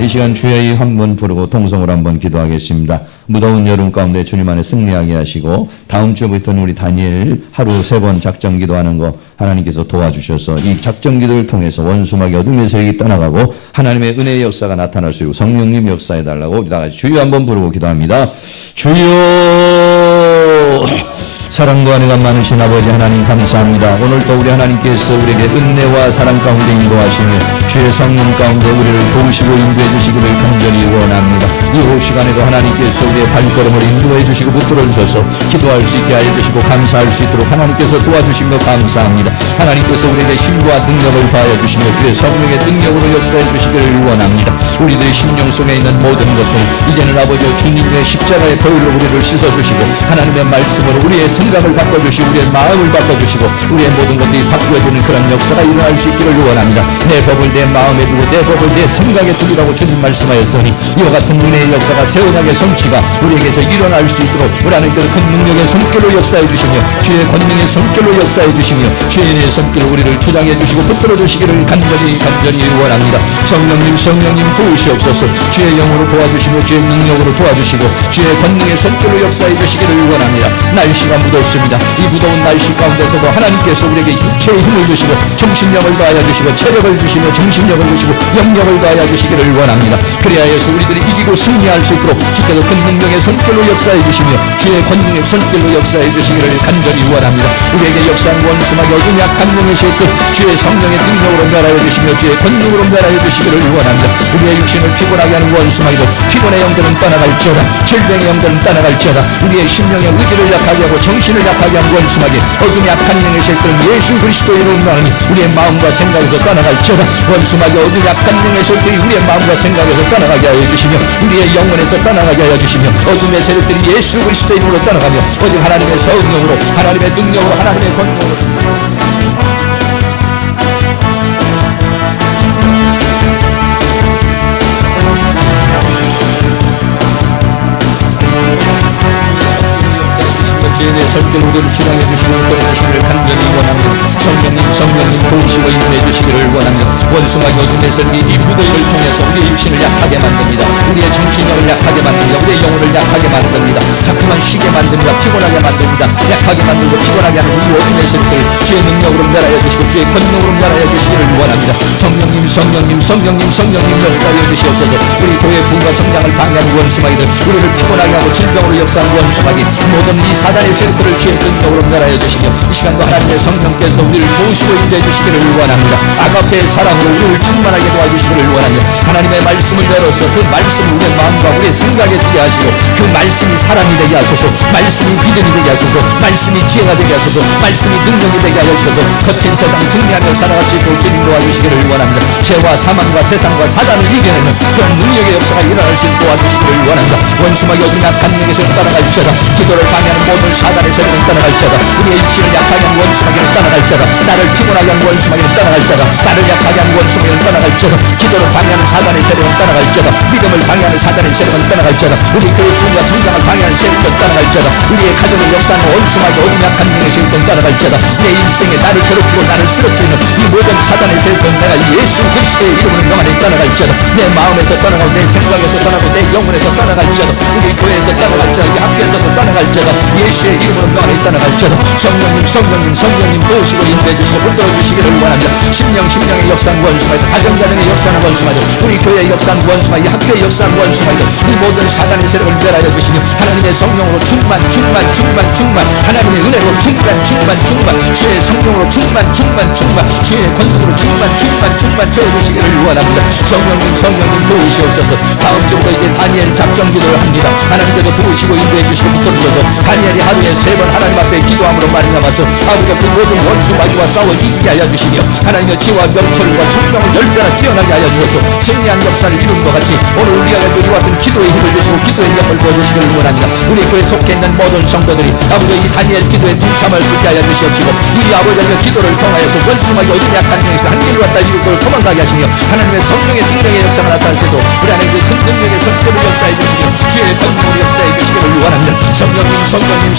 이 시간 주의 한번 부르고 통성으로 한번 기도하겠습니다. 무더운 여름 가운데 주님 안에 승리하게 하시고 다음 주부터는 우리 다니엘 하루 3번 작전 기도하는 거 하나님께서 도와주셔서 이 작전 기도를 통해서 원수막이 어둠의 세력이 떠나가고 하나님의 은혜의 역사가 나타날 수 있고 성령님 역사해달라고 우리 다 같이 주여 한번 부르고 기도합니다. 주여 사랑과 은혜가 많으신 아버지 하나님 감사합니다. 오늘도 우리 하나님께서 우리에게 은혜와 사랑 가운데 인도하시며 주의 성령 가운데 우리를 도우시고 인도해 주시기를 간절히 원합니다. 이 시간에도 하나님께서 우리의 발걸음을 인도해 주시고 붙들어 주셔서 기도할 수 있게 하여 주시고 감사할 수 있도록 하나님께서 도와주신 것 감사합니다. 하나님께서 우리에게 힘과 능력을 더하여 주시며 주의 성령의 능력으로 역사해 주시기를 원합니다. 우리들의 심령 속에 있는 모든 것들 이제는 아버지 주님의 십자가의 보혈로 우리를 씻어주시고 하나님의 말씀으로 우리의 생각을 바꿔주시고 우리의 마음을 바꿔주시고 우리의 모든 것들이 바뀌어지는 그런 역사가 일어날 수 있기를 원합니다. 내 법을 내 마음에 두고 내 법을 내 생각에 두리라고 주님 말씀하였으니 이와 같은 은혜의 역사가 세운하게 성취가 우리에게서 일어날 수 있도록 우리 하나님께서 큰 능력의 손길로 역사해 주시며 주의 권능의 손길로 역사해 주시며 주의 손길로 우리를 주장해 주시고 붙들어 주시기를 간절히 원합니다. 성령님 도우시옵소서. 주의 영으로 도와주시며 주의 능력으로 도와주시고 주의 권능의 손길로 역사해 주시기를 원합니다. 날씨가 무덥습니다. 이 무더운 날씨 가운데서도 하나님께서 우리에게 육체의 힘을 주시고 정신력을 더하여 주시고 체력을 주시며 정신력을 주시고 영력을 더하여 주시기를 원합니다. 그리하여서 우리들이 이기고 승리할 수 있도록 주께서 큰 능력의 손길로 역사해 주시며 주의 권능의 손길로 역사해 주시기를 간절히 원합니다. 우리에게 역사한 원수막이 어둠 약한 영의 세끝 주의 성령의 능력으로 멸하여 주시며 주의 권능으로 멸하여 주시기를 원합니다. 우리의 육신을 피곤하게 하는 원수막이도 피곤의 영들은 떠나갈지어다. 질병의 영들은 떠나갈지어다. 우리의 심령의 의지를 약하게 하고 정신을 약하게 한 원수막이 어둠 약한 영의 세들은 예수 그리스도의 이름으로 하니 우리의 마음과 생각에서 떠나갈지어다. 원수막이 어둠 약한 영의 세들이 우리의 마음과 생각에서 떠나가게 하여 주시며 우리의 영혼에서 떠나가게 하여 주시며 어둠의 세력들이 예수 그리스도의 이름으로 떠나가며 오직 하나님의 성령으로 하나님의 능력으로 하나님의 권능으로 주의 손길 우리를 지나해 주시고 끌어주시기를 간절히 원합니다. 성령님 도우시고 인도해 주시기를 원합니다. 원수마귀 어둠의 설기 이 무더위를 통해서 우리의 육신을 약하게 만듭니다. 우리의 정신력을 약하게 만듭니다. 우리의 영혼을 약하게 만듭니다. 자꾸만 쉬게 만듭니다. 피곤하게 만듭니다. 약하게 만들고 피곤하게 하는 이 어둠의 설기를 주의 능력으로 멸하여 주시고 주의 권능으로 멸하여 주시기를 원합니다. 성령님 역사하여 주시옵소서. 우리 교회 부흥과 성장을 방해하는 원수마귀들, 우리를 피곤하게 하고 질병으로 역사하는 원수마귀, 모든 이 사단의 세력들을 주의 능력으로 멸하여 주시며 이 시간도 하나님의 성령께서 우리를 도우시고 인도해 주시기를 원합니다. 아가페의 사랑으로 우리를 충만하게 도와주시기를 원합니다. 하나님의 말씀을 열어서 그 말씀을 우리의 마음과 우리의 생각에 되게 하시고 그 말씀이 사랑이 되게 하소서. 말씀이 믿음이 되게 하소서. 말씀이 지혜가 되게 하소서. 말씀이 능력이 되게 하여 주셔서 거친 세상 승리하며 살아갈 수 있도록 주님 도와주시기를 원합니다. 죄와 사망과 세상과 사단을 이겨내는 그런 능력의 역사가 일어날 수 있도록 도와주시기를 원합니다. 원수마귀 어둠의 악한 능력에서 떠나갈지어다. 기도를 방해하는 모든 사단의 세력은 떠나갈지어다. 우리의 육신을 약하게 하는 원수마귀는 떠나갈지어다. 나를 피곤하게 하는 원수마귀는 떠나갈지어다. 나를 약하게 하는 원수마귀는 떠나갈지어다. 기도를 방해하는 사단의 세력은 떠나갈지어다. 믿음을 방해하는 사단의 세력은 떠나갈지어다. 우리 교회 부흥과 성장을 방해하는 세력은 떠나갈지어다. 우리의 가정의 역사는 원수마귀 어둠의 악한 능력에서 떠나갈지어다. 내 인생에 나를 괴롭히고 나를 쓰러뜨리는 이 모든 사단의 세력은 내가 예수 그리스도의 이름으로 명하니 떠나갈지어다. 내 마음에서 떠나가고 내 생각에서 떠나고 내 영혼에서 떠나갈지어다. 우리 교회에서 떠나갈지어다. 이 학교에서도 떠나갈지어다. 예수의 이름으로 명하니 떠나갈지어다. 성령님 도우시고 인도해 주시고 붙들어 주시기를 원합니다. 심령의 역사는 원수마귀들, 가정의 역사는 원수마귀들, 우리 교회의 역사는 원수마귀들, 학교의 역사는 원수마귀들, 이 모든 사단의 세력을 멸하여 주시며 하나님의 성령으로 충만, 하나님의 은혜로 충만, 주의 성령으로 충만, 주의 권능으로 충만 채워주시기를 원합니다. 성령님 도우시옵소서. 다음 주부터 이제 다니엘 작정 기도를 합니다. 하나님께서 도우시고 인도해 주시고 붙들어 주셔서 다니엘이 하루에 3번 하나님 앞에 기도함으로 말미암아서 아버지가 그 모든 원수마귀와 싸워 이기게 하여 주시며 하나님의 지혜와 명철과 총명을 10배나 뛰어나게 하여 주셔서 승리한 역사를 이룬 것 같이 오늘 우리가 이와 같은 기도의 힘을 주시고 기도의 능력을 보여주시기를 원합니다. 우리 교회에 속해 있는 모든 성도들이 아버지 이 다니엘 기도에 동참할 수 있게 하여 주시옵시고 우리 아버지의 기도를 통하여서 원수마귀 어둠의 약한 영에서 한길로 왔다 이곳을 도망가게 하시며 하나님의 성령의 능력의 역사가 나타나시고 우리 안에 그 큰 능력의 성격을 역사해 주시며 주의 권능을 역사해 주시기를 원합니다. 성령님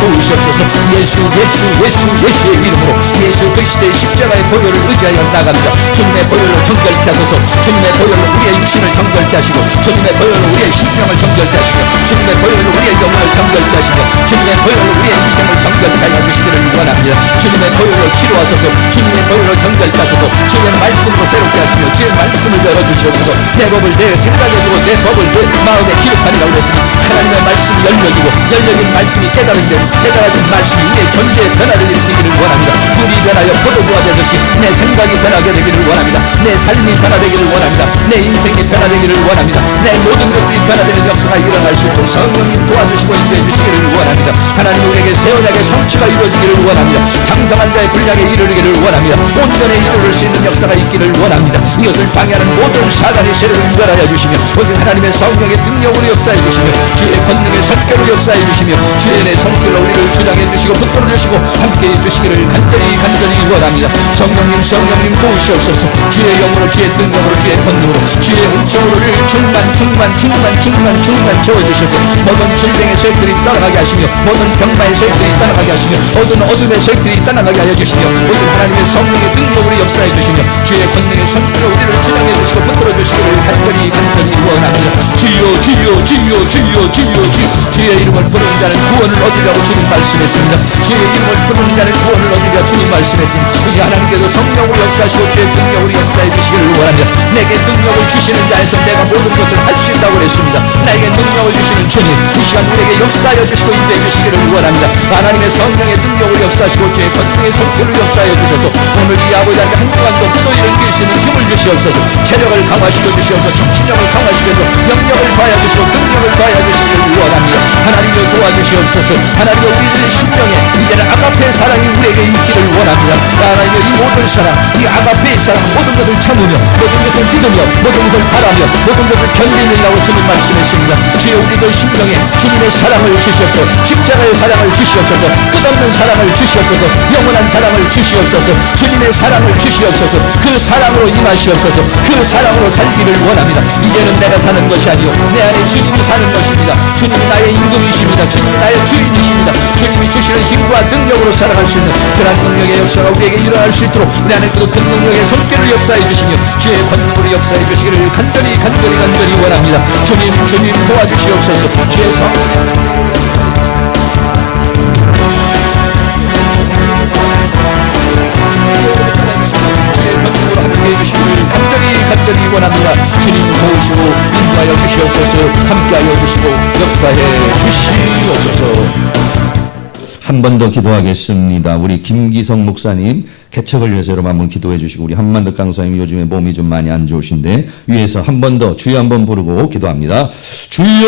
도우시옵소서. 예수의 이름으로 예수 그리스도의 십자가의 보혈을 의지하여 나갑니다. 주님의 보혈로 정결케 하소서. 주님의 보혈로 우리의 육신을 정결케 하시고 주님의 보혈로 우리의 심령을 정결케 하시며 주님의 보혈로 우리의 영혼을 정결케 하시며 주님의 보혈로 우리의 인생을 정결케 하여 주시기를 원합니다. 주님의 보혈로 치료하소서. 주님의 보혈로 정결케 하소서. 주의 말씀으로 새롭게 하시며 주의 말씀을 열어주시옵소서. 내 법을 내 생각에 두고 내 법을 내 마음에 기록하리라고 그랬으니 하나님의 말씀이 열려진 말씀이 깨달아진 말씀이 우리의 존재의 변화를 일으키기를 원합니다. 물이 변하여 포도주가 되듯이 내 생각이 변하게 되기를 원합니다. 내 삶이 변화되기를 원합니다. 내 인생이 변화되기를 원합니다. 내 모든 것들이 변화되는 역사가 일어날 수 있도록 성령님 도와주시고 인도해 주시기를 원합니다. 하나님 우리에게 새 언약의 성취가 이루어지기를 원합니다. 장성한 자의 분량에 이르기를 원합니다. 온전에 이르를 수 있는 역사가 있기를 원합니다. 이것을 방해하는 모든 사단의 세력을 멸하여 주시며 오직 하나님의 성령의 능력으로 역사해 주시며 주의 권능의 성격으로 역사해 주시며 주의 내 손길로 우리를 주장해 주시고 붙들어 주시고 함께해 주시기를 간절히 원합니다. 성령님 도우시옵소서. 주의 영으로 주의 능력으로 주의 권능으로 주의 은총으로 우리를 충만 채워주셔서 모든 질병의 세력들이 떠나가게 하시며 모든 병마의 세력들이 떠나가게 하시며 모든 어둠의 세력들이 떠나가게 하여 주시며 오직 하나님의 성령의 능력으로 역사해 주시며 주의 권능의 손길로 우리를 주장해 주시고 붙들어 주시기를 간절히 원합니다. 주여 주의 이름을 부르는 자는 구원을 얻으리라고 주님 말씀했습니다. 주의 이름을 부르는 자는 구원을 얻으리라 주님 말씀했습니다. 이제 하나님께서 성령으로 역사하시고 주의 능력으로 역사해 주시기를 원합니다. 내게 능력을 주시는 자에서 내가 모든 것을 할 수 있다고 그랬습니다. 나에게 능력을 주시는 주님 이 시간 우리에게 역사하여 주시고 인도해 주시기를 원합니다. 하나님의 성령의 능력을 역사하시고 주의 권능의 손길을 역사하여 주셔서 오늘 이 아버지한테 한 주간도 무더위를 이길 수 있는 힘을 주시옵소서. 체력을 강화시켜 주시옵소서. 정신력을 강화시켜 주시옵소서. 영역을 더하여 주시고 능력을 더하여 주시기를 원합니다. 하나님을 도와주시옵소서. 하나님의 우리들의 심령에 이제는 아가페의 사랑이 우리에게 있기를 원합니다. 원합니다. 하나님의 이 모든 사랑, 이 아가페의 사랑, 모든 것을 참으며 모든 것을 믿으며 모든 것을 바라며 모든 것을 견디느라고 주님 말씀했습니다. 주여 우리도 심령에 주님의 사랑을 주시옵소서. 십자가의 사랑을 주시옵소서. 끝없는 사랑을 주시옵소서. 영원한 사랑을 주시옵소서. 주님의 사랑을 주시옵소서. 그 사랑으로 임하시옵소서. 그 사랑으로 살기를 원합니다. 이제는 내가 사는 것이 아니요 내 안에 주님이 사는 것입니다. 주님이 나의 임금이십니다. 주님이 나의 주인이십니다. 주님이 주시는 힘과 능력으로 살아갈 수 있는 그러한 능력의 역사가 우리에게 일어날 수 있도록 우리 안에 그 능력의 손길을 역사해 주시며 주의 권능으로 역사해 주시기를 간절히 원합니다. 주님 도와주시옵소서. 주의 성령의 간절히 원합니다. 주님 도우시고 인도하여 주시옵소서. 함께하여 주시고 역사해 주시옵소서. 한 번 더 기도하겠습니다. 우리 김기성 목사님 개척을 위해서 여러분 한번 기도해 주시고, 우리 한만덕 강사님 요즘에 몸이 좀 많이 안 좋으신데 위에서 한 번 더 주여 한번 부르고 기도합니다. 주여,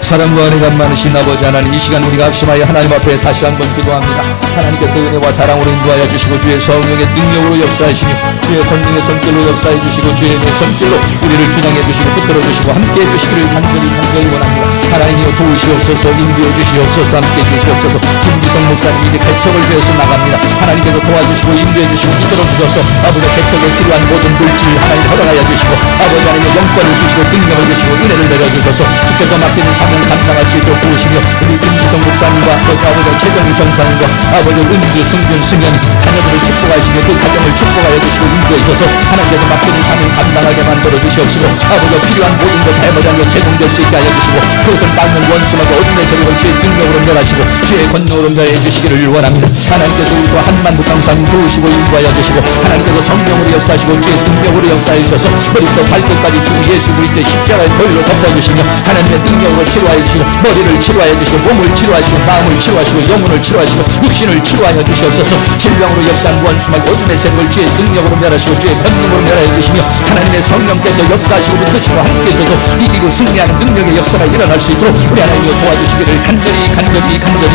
사랑과 은혜가 많으신 아버지 하나님, 이 시간 우리가 합심하여 하나님 앞에 다시 한번 기도합니다. 하나님께서 은혜와 사랑으로 인도하여 주시고 주의 성령의 능력으로 역사하시며 주의 권능의 손길로 역사해 주시고 주의 손길로 우리를 주장해 주시고 붙들어 주시고 함께해 주시기를 간절히 원합니다. 하나님이여 도우시옵소서. 인도해 주시옵소서. 함께해 주시옵소서. 김기성 목사님 이제 개척을 위해서 나갑니다. 하나님께서 도와주시고 인도해 주시고 이끌어 주셔서 아버지 개척에 필요한 모든 물질 하나님 허락하여 주시고 아버지 하나님의 영권을 주시고 능력을 주시고 은혜를 내려주셔서 주께서 맡기는 사명 감당할 수 있도록 도우시며 우리 김기성 목사님과 아버지 최정희 정사님과 아버지 은주 승준 승현이 자녀들을 축복하시며 그 가정을 축복하여 주시고 인도해 주셔서 하나님께서 맡기는 사명 감당하게 만들어 주시옵시고 아버지 필요한 모든 것 아버지 하나님 제공될 수 있게 하여 주시고 그것을 막는 원수마다 어둠의 세력을 주의 능력으로 멸하시고 주의 권능으로 멸해 주시기를 원합니다. 하나님께서 우리도 한만두 강사님 도우시고 인도하여 주시고 하나님께서 성령으로 역사하시고 주의 능력으로 역사해 주셔서 머리부터 발끝까지 주 예수 그리스도의 십자가의 보혈로 덮어주시며 하나님의 능력으로 치료하여 주시고 머리를 치료하여 주시고 몸을 치료하시고 마음을 치료하시고 영혼을 치료하시고 육신을 치료하여 주시옵소서. 질병으로 역사한 원수막 어둠의 세력을 주의 능력으로 멸하시고 주의 권능으로 멸하여 주시며 하나님의 성령께서 역사하시고 붙으시고 함께 해주셔서 이기고 승리하는 능력의 역사가 일어날 수 있도록 우리 하나님을 도와주시기를 간절히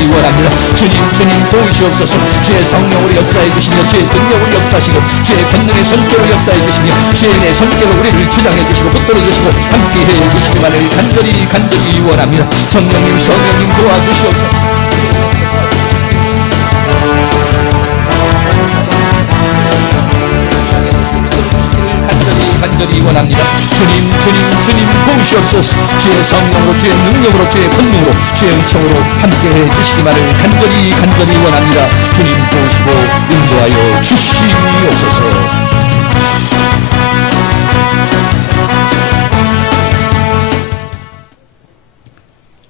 원합니다. 주님 도우시옵소서. 주의 성령으로 역사해 주시며 주의 능력으로 역사하시고 주의 권능의 손길로 역사해 주시며 주의 은혜의 손길로 우리를 주장해 주시고 붙들어 주시고 함께해 주시기만을 간절히 원합니다. 성령님 도와주시옵소서. 간절히 원합니다. 주님 도우시옵소서. 주의 성령으로 주의 능력으로 주의 권능으로 주의 은총으로 함께해 주시기만을 간절히 원합니다. 주님 도우시고 인도하여 주시옵소서.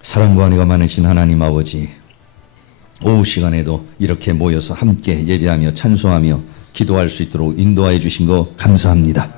사랑과 은혜가 많으신 하나님 아버지, 오후 시간에도 이렇게 모여서 함께 예배하며 찬송하며 기도할 수 있도록 인도하여 주신 거 감사합니다.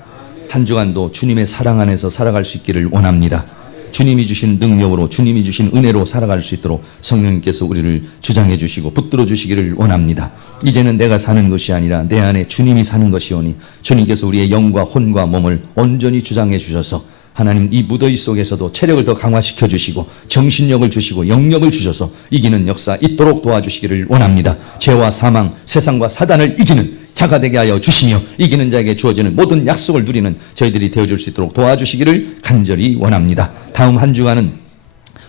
한 주간도 주님의 사랑 안에서 살아갈 수 있기를 원합니다. 주님이 주신 능력으로 주님이 주신 은혜로 살아갈 수 있도록 성령님께서 우리를 주장해 주시고 붙들어 주시기를 원합니다. 이제는 내가 사는 것이 아니라 내 안에 주님이 사는 것이오니 주님께서 우리의 영과 혼과 몸을 온전히 주장해 주셔서 하나님 이 무더위 속에서도 체력을 더 강화시켜 주시고 정신력을 주시고 영력을 주셔서 이기는 역사 있도록 도와주시기를 원합니다. 죄와 사망, 세상과 사단을 이기는 자가 되게 하여 주시며 이기는 자에게 주어지는 모든 약속을 누리는 저희들이 되어줄 수 있도록 도와주시기를 간절히 원합니다. 다음 한 주간은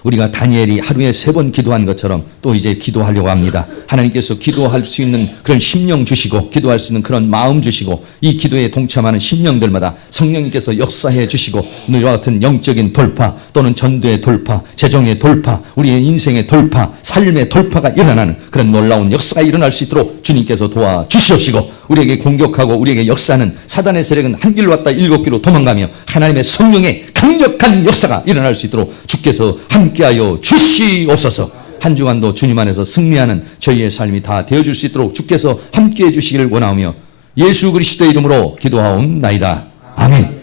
우리가 다니엘이 하루에 3번 기도한 것처럼 또 이제 기도하려고 합니다. 하나님께서 기도할 수 있는 그런 심령 주시고 기도할 수 있는 그런 마음 주시고 이 기도에 동참하는 심령들마다 성령님께서 역사해 주시고 우리와 같은 영적인 돌파 또는 전도의 돌파, 재정의 돌파, 우리의 인생의 돌파, 삶의 돌파가 일어나는 그런 놀라운 역사가 일어날 수 있도록 주님께서 도와주시옵시고 우리에게 공격하고 우리에게 역사하는 사단의 세력은 한 길로 왔다 7길로 도망가며 하나님의 성령의 강력한 역사가 일어날 수 있도록 주께서 함께하여 주시옵소서. 한 주간도 주님 안에서 승리하는 저희의 삶이 다 되어줄 수 있도록 주께서 함께해 주시기를 원하오며 예수 그리스도의 이름으로 기도하옵나이다. 아멘.